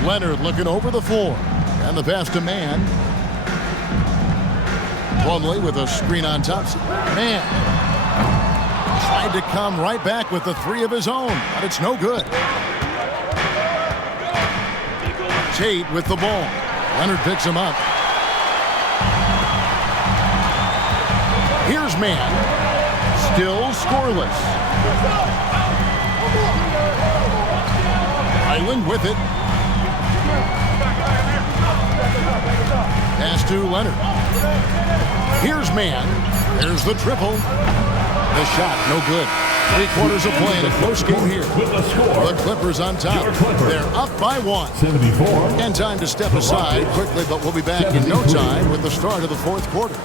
Leonard looking over the floor. And the pass to Mann. Plumlee with a screen on Thompson. Mann tried to come right back with the 3 of his own, but it's no good. Tate with the ball. Leonard picks him up. Here's Mann. Still scoreless. Highland with it. Pass to Leonard. Here's Mann. There's the triple. The shot, no good. 3 quarters of play in a close game here. The Clippers on top. They're up by 1. 74. And time to step aside quickly, but we'll be back in no time with the start of the 4th quarter.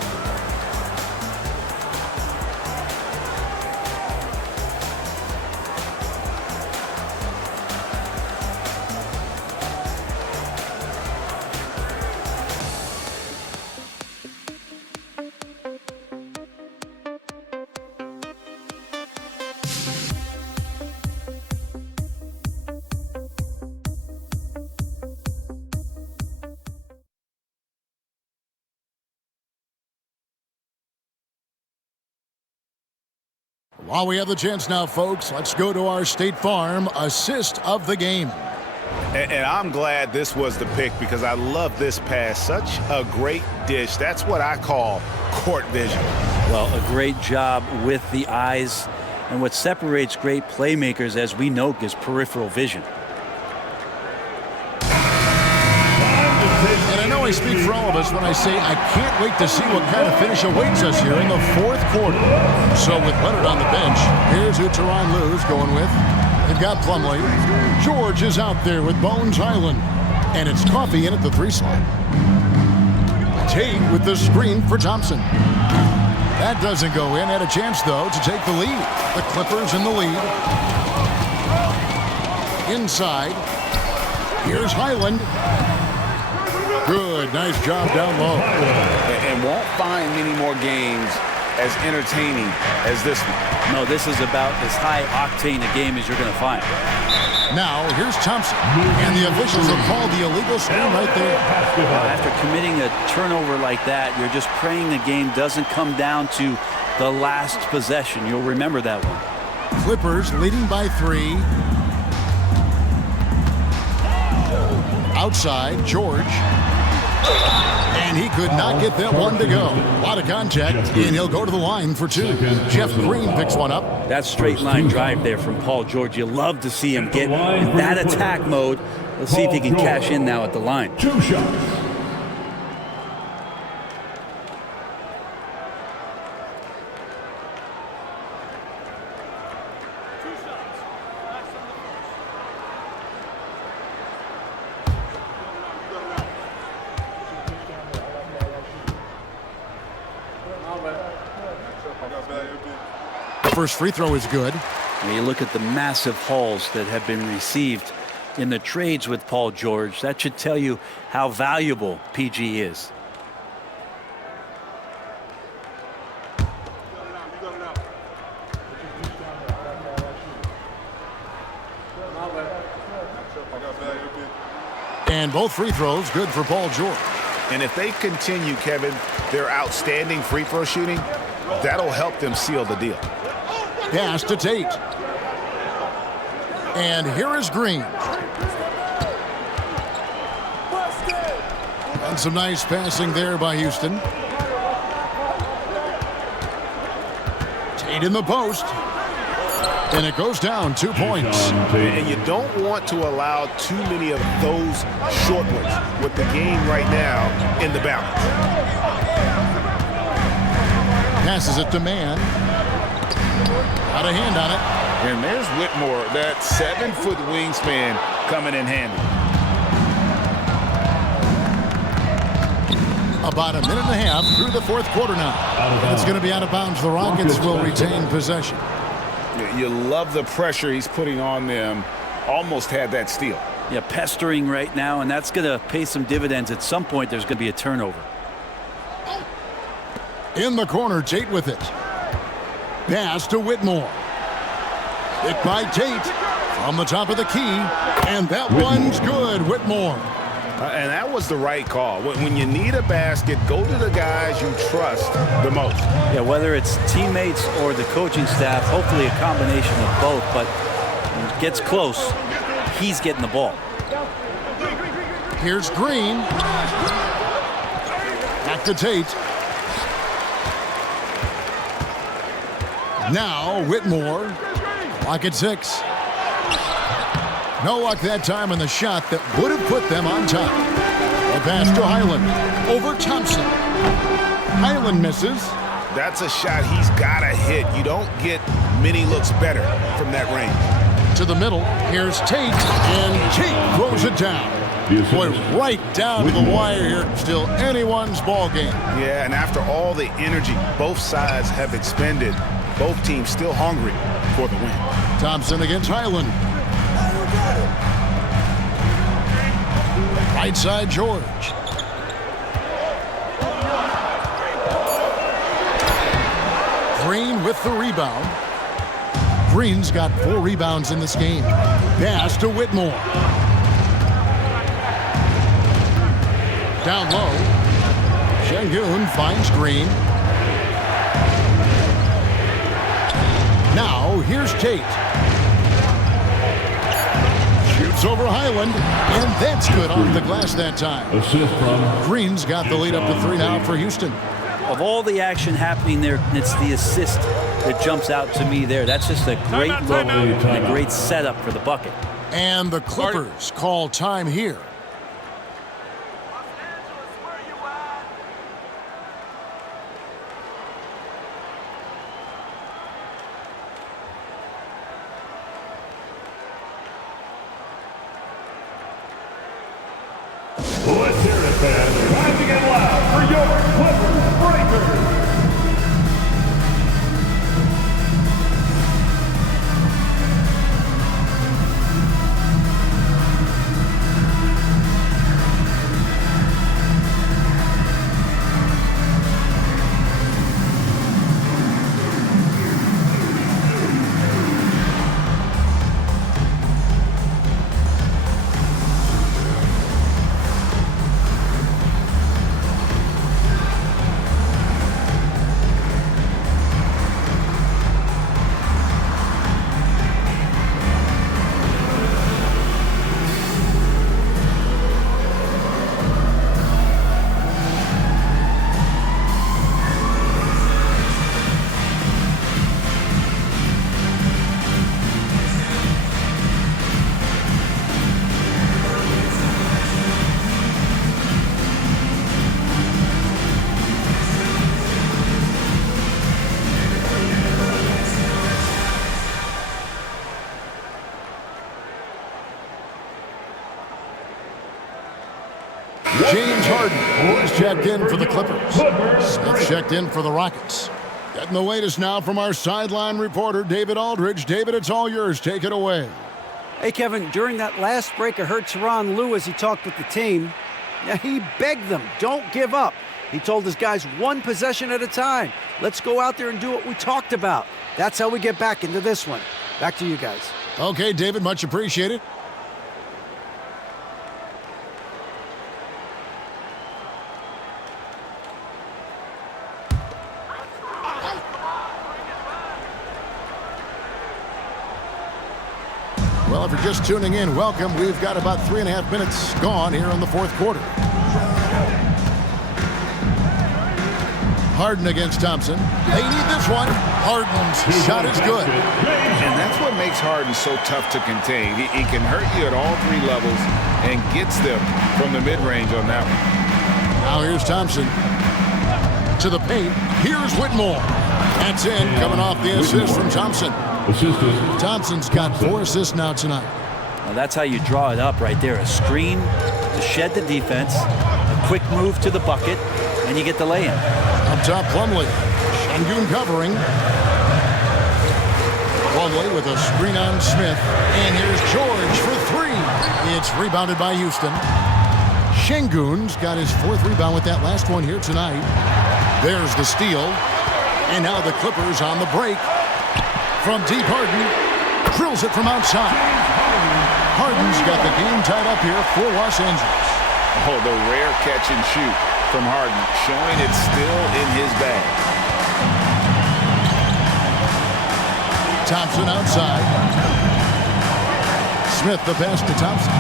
While we have the chance now, folks, let's go to our State Farm assist of the game. And I'm glad this was the pick because I love this pass. Such a great dish. That's what I call court vision. Well, a great job with the eyes. And what separates great playmakers, as we know, is peripheral vision. And I know I speak for all of us when I say I can't wait to see what kind of finish awaits us here in the 4th quarter. So with Leonard on the bench, here's who Tyronn Lue's going with. They've got Plumlee. George is out there with Bones Highland. And it's Coffey in at the 3 slot. Tate with the screen for Thompson. That doesn't go in. Had a chance, though, to take the lead. The Clippers in the lead. Inside. Here's Highland. Good, nice job down low. And won't find many more games as entertaining as this one. No, this is about as high-octane a game as you're going to find. Now, here's Thompson. And the officials have called the illegal screen right there. After committing a turnover like that, you're just praying the game doesn't come down to the last possession. You'll remember that one. Clippers leading by 3. Outside, George. And he could not get that one to go. A lot of contact, and he'll go to the line for 2. Jeff Green picks one up. That straight line drive there from Paul George. You love to see him get in that attack mode. Let's see if he can cash in now at the line. 2 shots. first free throw is good. When you look at the massive hauls that have been received in the trades with Paul George, that should tell you how valuable PG is. And both free throws good for Paul George. And if they continue, Kevin, their outstanding free throw shooting, that'll help them seal the deal. Pass to Tate. And here is Green. And some nice passing there by Houston. Tate in the post. And it goes down 2 points. And you don't want to allow too many of those short ones with the game right now in the balance. Passes it to Mann. Got a hand on it. And there's Whitmore, that 7-foot wingspan coming in handy. About a minute and a half through the fourth quarter now. It's going to be out of bounds. The Rockets will retain possession. You love the pressure he's putting on them. Almost had that steal. Yeah, pestering right now, and that's going to pay some dividends. At some point, there's going to be a turnover. In the corner, Tate with it. Pass to Whitmore. Hit by Tate from the top of the key, and that one's good. Whitmore. And that was the right call. When you need a basket, go to the guys you trust the most. Yeah, whether it's teammates or the coaching staff, hopefully a combination of both, but when it gets close, he's getting the ball. Here's Green. Back to Tate. Now Whitmore. Lock at 6. No luck that time on the shot that would have put them on top. A pass to Highland. Over Thompson. Highland misses. That's a shot he's got to hit. You don't get many looks better from that range. To the middle. Here's Tate. And Tate throws it down. Boy, right down to the wire here. Still anyone's ball game. Yeah, and after all the energy both sides have expended, both teams still hungry for the win. Thompson against Highland. Right side, George. Green with the rebound. Green's got 4 rebounds in this game. Pass to Whitmore. Down low. Şengün finds Green. Now, here's Tate. Shoots over Highland, and that's good off the glass that time. Assist from Green's got the lead up to 3 now for Houston. Of all the action happening there, it's the assist that jumps out to me there. That's just a great look and a great setup for the bucket. And the Clippers call time here. Let's hear it, fans. Time to get loud for your Clippers Breakers. James Harden is checked in for the Clippers. Smith checked in for the Rockets. Getting the latest now from our sideline reporter, David Aldridge. David, it's all yours. Take it away. Hey, Kevin, during that last break, I heard Tyronn Lue as he talked with the team. He begged them, don't give up. He told his guys, one possession at a time. Let's go out there and do what we talked about. That's how we get back into this one. Back to you guys. Okay, David, much appreciated. Well, if you're just tuning in, welcome. We've got about 3.5 minutes gone here in the fourth quarter. Harden against Thompson. They need this one. Harden's shot is good. And that's what makes Harden so tough to contain. He can hurt you at all three levels and gets them from the mid-range on that one. Now here's Thompson. To the paint. Here's Whitmore. That's in, coming off the assist from Thompson. Thompson's got 4 assists now tonight. Well, that's how you draw it up right there. A screen to shed the defense, a quick move to the bucket, and you get the lay-in. Up top, Plumlee. Şengün covering. Plumlee with a screen on Smith. And here's George for 3. It's rebounded by Houston. Şengün's got his 4th rebound with that last one here tonight. There's the steal. And now the Clippers on the break. From deep, Harden drills it from outside. Harden's got the game tied up here for Los Angeles. Oh, the rare catch and shoot from Harden, showing it's still in his bag. Thompson outside. Smith the pass to Thompson.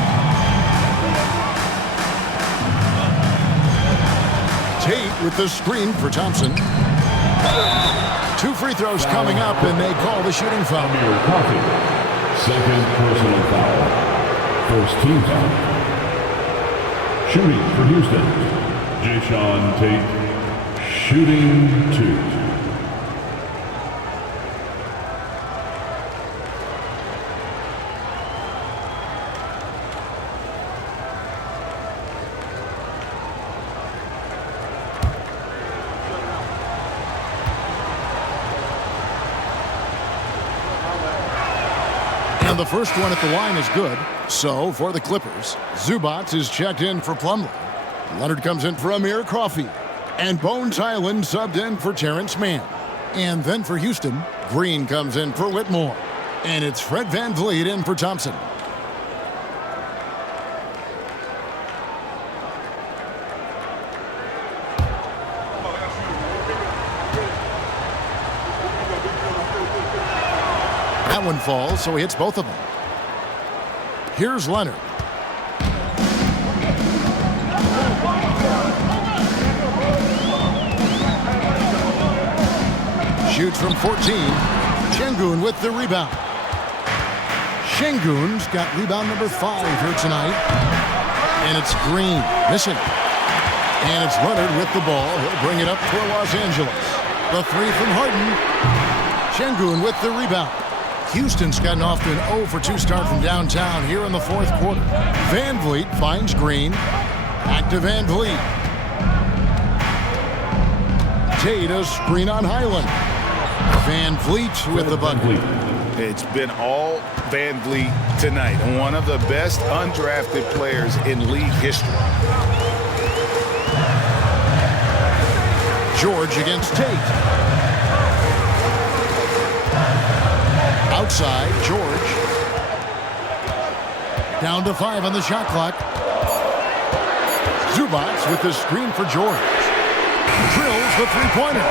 Tate with the screen for Thompson. 2 free throws coming up, and they call the shooting foul. Second personal foul. First team foul. Shooting for Houston, Jason Tate. Shooting 2. And the first one at the line is good. So, for the Clippers, Zubac is checked in for Plumlee. Leonard comes in for Amir Coffey. And Bones Highland subbed in for Terrence Mann. And then for Houston, Green comes in for Whitmore. And it's Fred VanVleet in for Thompson. That one falls, so he hits both of them. Here's Leonard. Shoots from 14. Şengün with the rebound. Şengün's got rebound number 5 here tonight. And it's Green missing. And it's Leonard with the ball. He'll bring it up for Los Angeles. The 3 from Harden. Şengün with the rebound. Houston's gotten off to an 0 for 2 start from downtown here in the fourth quarter. VanVleet finds Green. Back to VanVleet. Tate a screen on Highland. VanVleet with the bucket. It's been all VanVleet tonight. One of the best undrafted players in league history. George against Tate. Outside, George. Down to 5 on the shot clock. Zubac with the screen for George. Drills the three-pointer.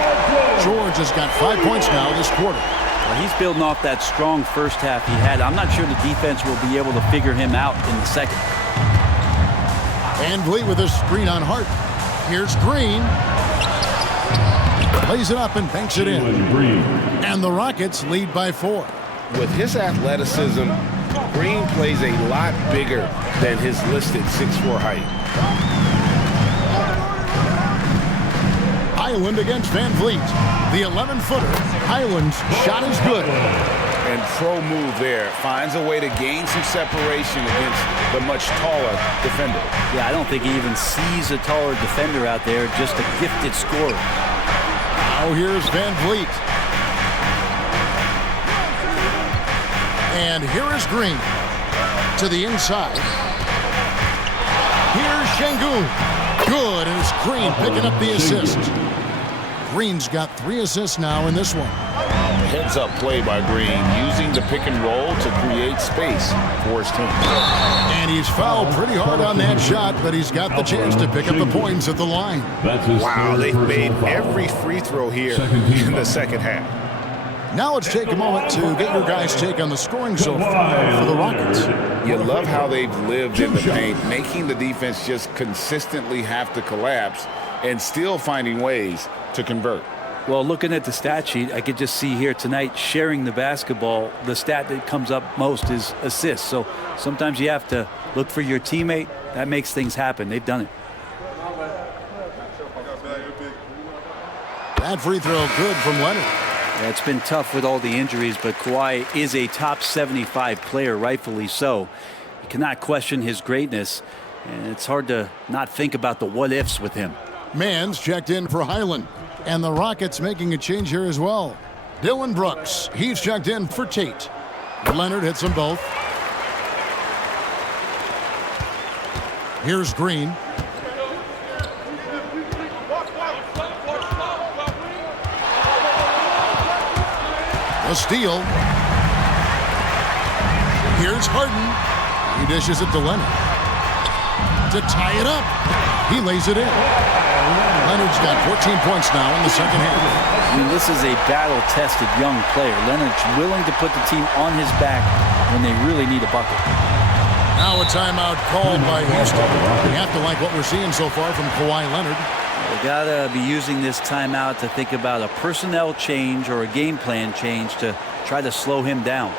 George has got 5 points now this quarter. Well, he's building off that strong first half he had. I'm not sure the defense will be able to figure him out in the second. VanVleet with a screen on Hart. Here's Green. Plays it up and banks it in. And the Rockets lead by 4. With his athleticism, Green plays a lot bigger than his listed 6'4" height. Highland against VanVleet. The 11-footer. Highland's shot is good. And pro move there. Finds a way to gain some separation against the much taller defender. Yeah, I don't think he even sees a taller defender out there, just a gifted scorer. Now here's Van Vliet. And here is Green to the inside. Here's Şengün. Good, and it's Green picking up the assist. Green's got 3 assists now in this one. Heads-up play by Green, using the pick and roll to create space for his team. And he's fouled pretty hard on that shot, but he's got the chance to pick up the points at the line. Wow, they've made every free throw here in the second half. Now let's take a moment to get your guys' take on the scoring so far for the Rockets. You love how they've lived in the paint, making the defense just consistently have to collapse and still finding ways to convert. Well, looking at the stat sheet, I could just see here tonight sharing the basketball. The stat that comes up most is assists. So sometimes you have to look for your teammate. That makes things happen. They've done it. That free throw good from Leonard. Yeah, it's been tough with all the injuries, but Kawhi is a top 75 player, rightfully so. You cannot question his greatness, and it's hard to not think about the what-ifs with him. Mann's checked in for Highland. And the Rockets making a change here as well. Dylan Brooks, he's checked in for Tate. Leonard hits them both. Here's Green. A steal. Here's Harden. He dishes it to Leonard. To tie it up. He lays it in. Leonard's got 14 points now in the second half. I mean, this is a battle-tested young player. Leonard's willing to put the team on his back when they really need a bucket. Now a timeout called by Houston. We have to like what we're seeing so far from Kawhi Leonard. They gotta be using this timeout to think about a personnel change or a game plan change to try to slow him down.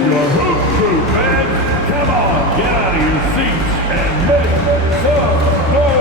Your Hoop Crew fans, come on, get out of your seats and make some noise!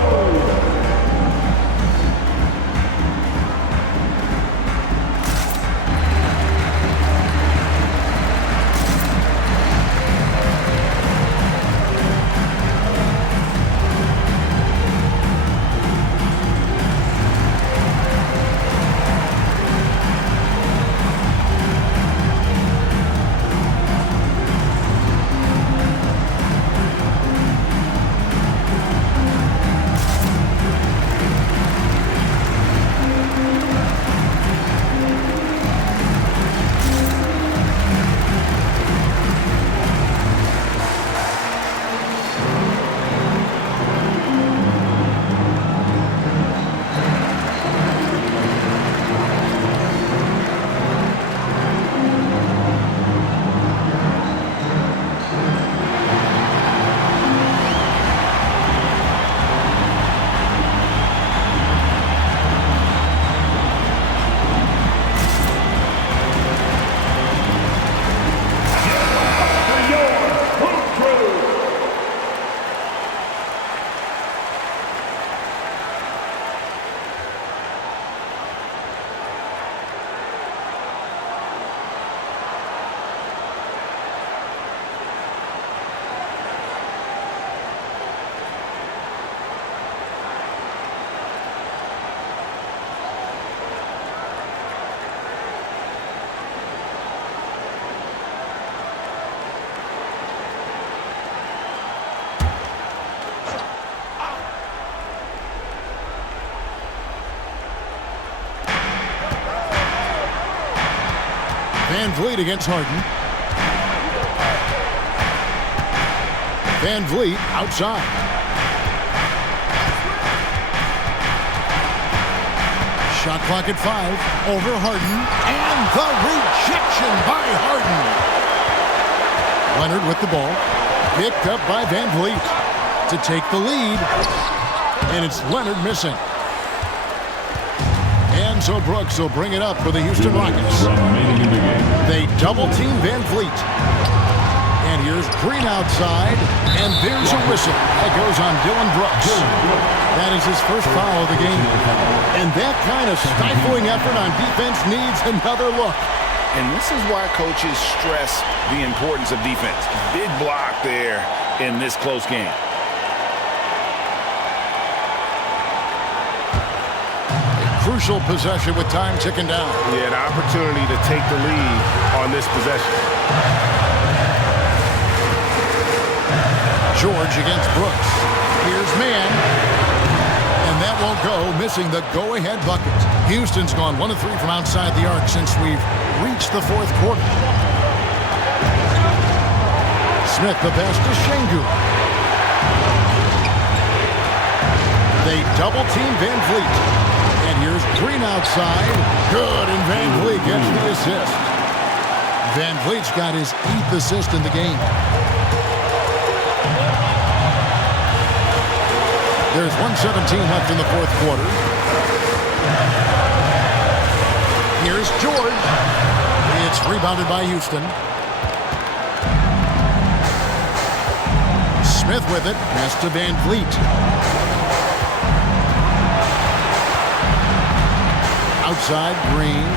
Van Vliet against Harden. Van Vliet outside. Shot clock at 5. Over Harden. And the rejection by Harden. Leonard with the ball. Picked up by Van Vliet to take the lead. And it's Leonard missing. And so Brooks will bring it up for the Houston Rockets. They double-team Van Vliet. And here's Green outside. And there's a whistle that goes on Dylan Brooks. That is his first foul of the game. And that kind of stifling effort on defense needs another look. And this is why coaches stress the importance of defense. Big block there in this close game. Crucial possession with time ticking down. Yeah, an opportunity to take the lead on this possession. George against Brooks. Here's man. And that won't go, missing the go-ahead bucket. Houston's gone 1 of 3 from outside the arc since we've reached the fourth quarter. Smith the pass to Şengün. They double-team Van Vliet. And here's Green outside. Good, and Van Vliet gets the assist. Van Vliet's got his 8th assist in the game. There's 1:17 left in the fourth quarter. Here's George. It's rebounded by Houston. Smith with it. Pass to Van Vliet. Outside, Green.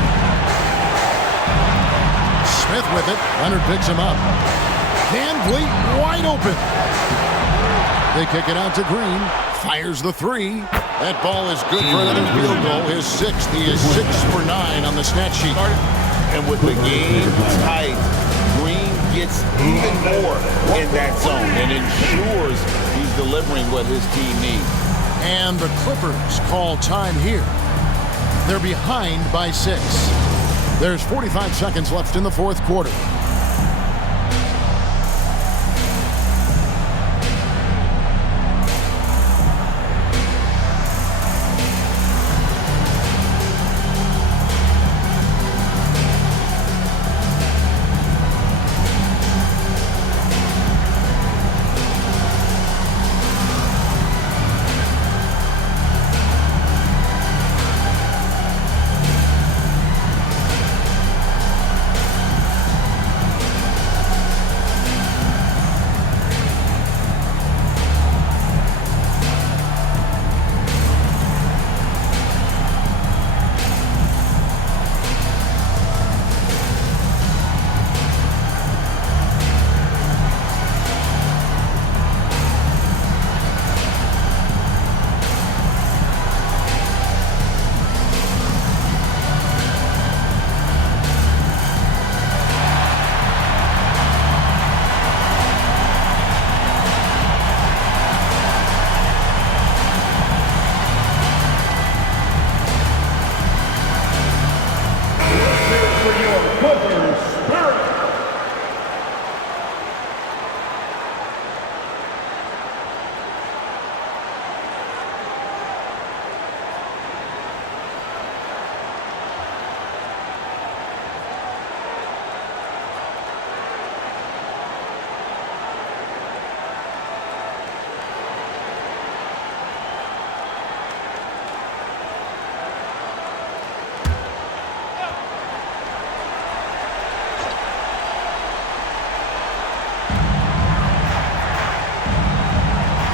Smith with it. Leonard picks him up. Van Vliet wide open. They kick it out to Green. Fires the 3. That ball is good for another field goal. His 6th. He is 6 for 9 on the stat sheet. And with the game tight, Green gets even more in that zone and ensures he's delivering what his team needs. And the Clippers call time here. They're behind by 6. There's 45 seconds left in the fourth quarter.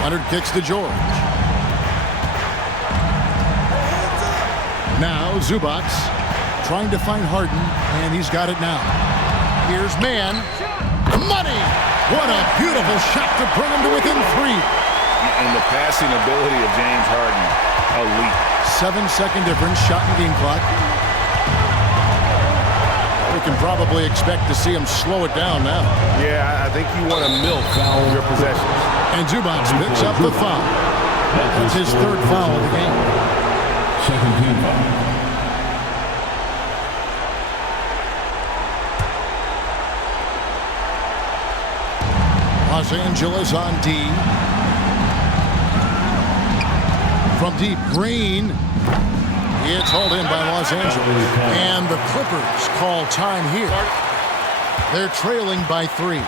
Leonard kicks to George. Now Zubac trying to find Harden, and he's got it now. Here's man. Money! What a beautiful shot to bring him to within 3. And the passing ability of James Harden, elite. 7-second difference, shot and game clock. We can probably expect to see him slow it down now. Yeah, I think you want to milk your possessions. And Zubac picks up the foul. That's his 3rd foul of the game. Second team foul. Los Angeles on D. From deep, Green. It's hauled in by Los Angeles. And the Clippers call time here. They're trailing by 3.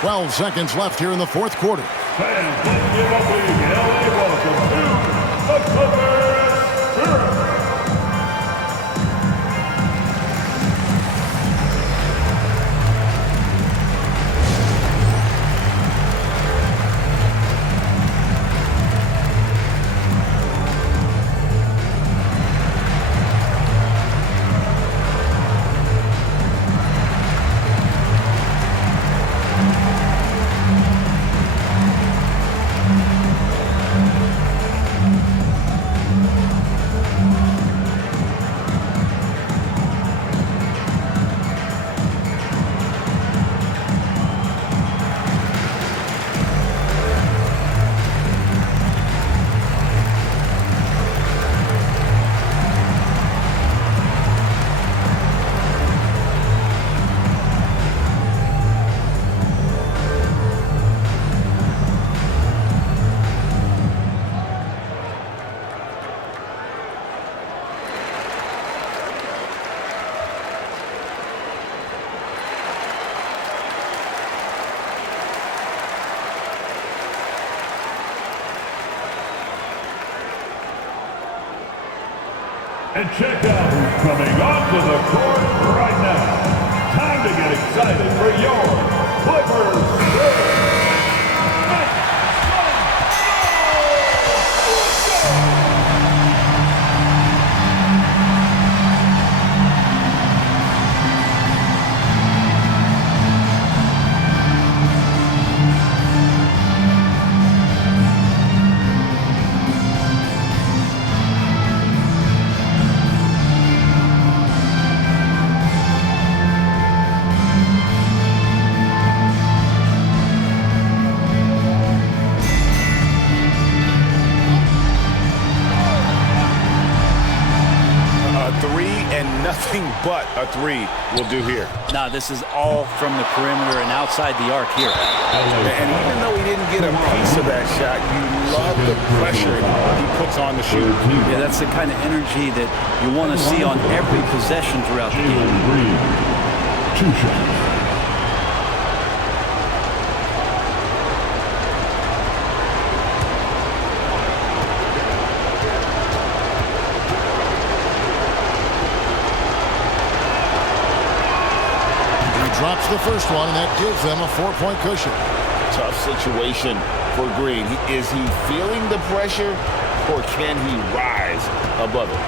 12 seconds left here in the fourth quarter. Fans, let's give a big LA welcome to the Clippers Spirit. And check out who's coming onto the court right now. Time to get excited for your Clippers. Nothing but a three will do here. Now, this is all from the perimeter and outside the arc here. And even though he didn't get a piece of that shot, you love the pressure he puts on the shooter. Yeah, that's the kind of energy that you want to see on every possession throughout the game. 2 shots. Drops the first one, and that gives them a 4-point cushion. Tough situation for Green. Is he feeling the pressure, or can he rise above it?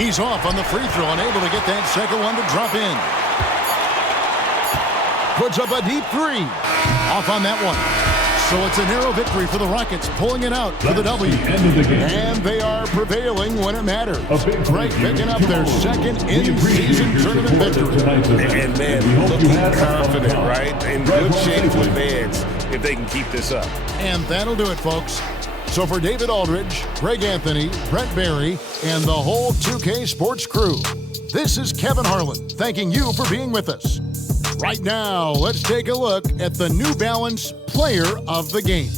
He's off on the free throw, unable to get that second one to drop in. Puts up a deep three. Off on that one. So it's a narrow victory for the Rockets, pulling it out for the W. And they are prevailing when it matters. Greg picking up their second in-season tournament victory. And man, looking confident, right? In good shape to advance if they can keep this up. And that'll do it, folks. So for David Aldridge, Greg Anthony, Brent Barry, and the whole 2K Sports crew, this is Kevin Harlan thanking you for being with us. Right now, let's take a look at the New Balance Player of the Game.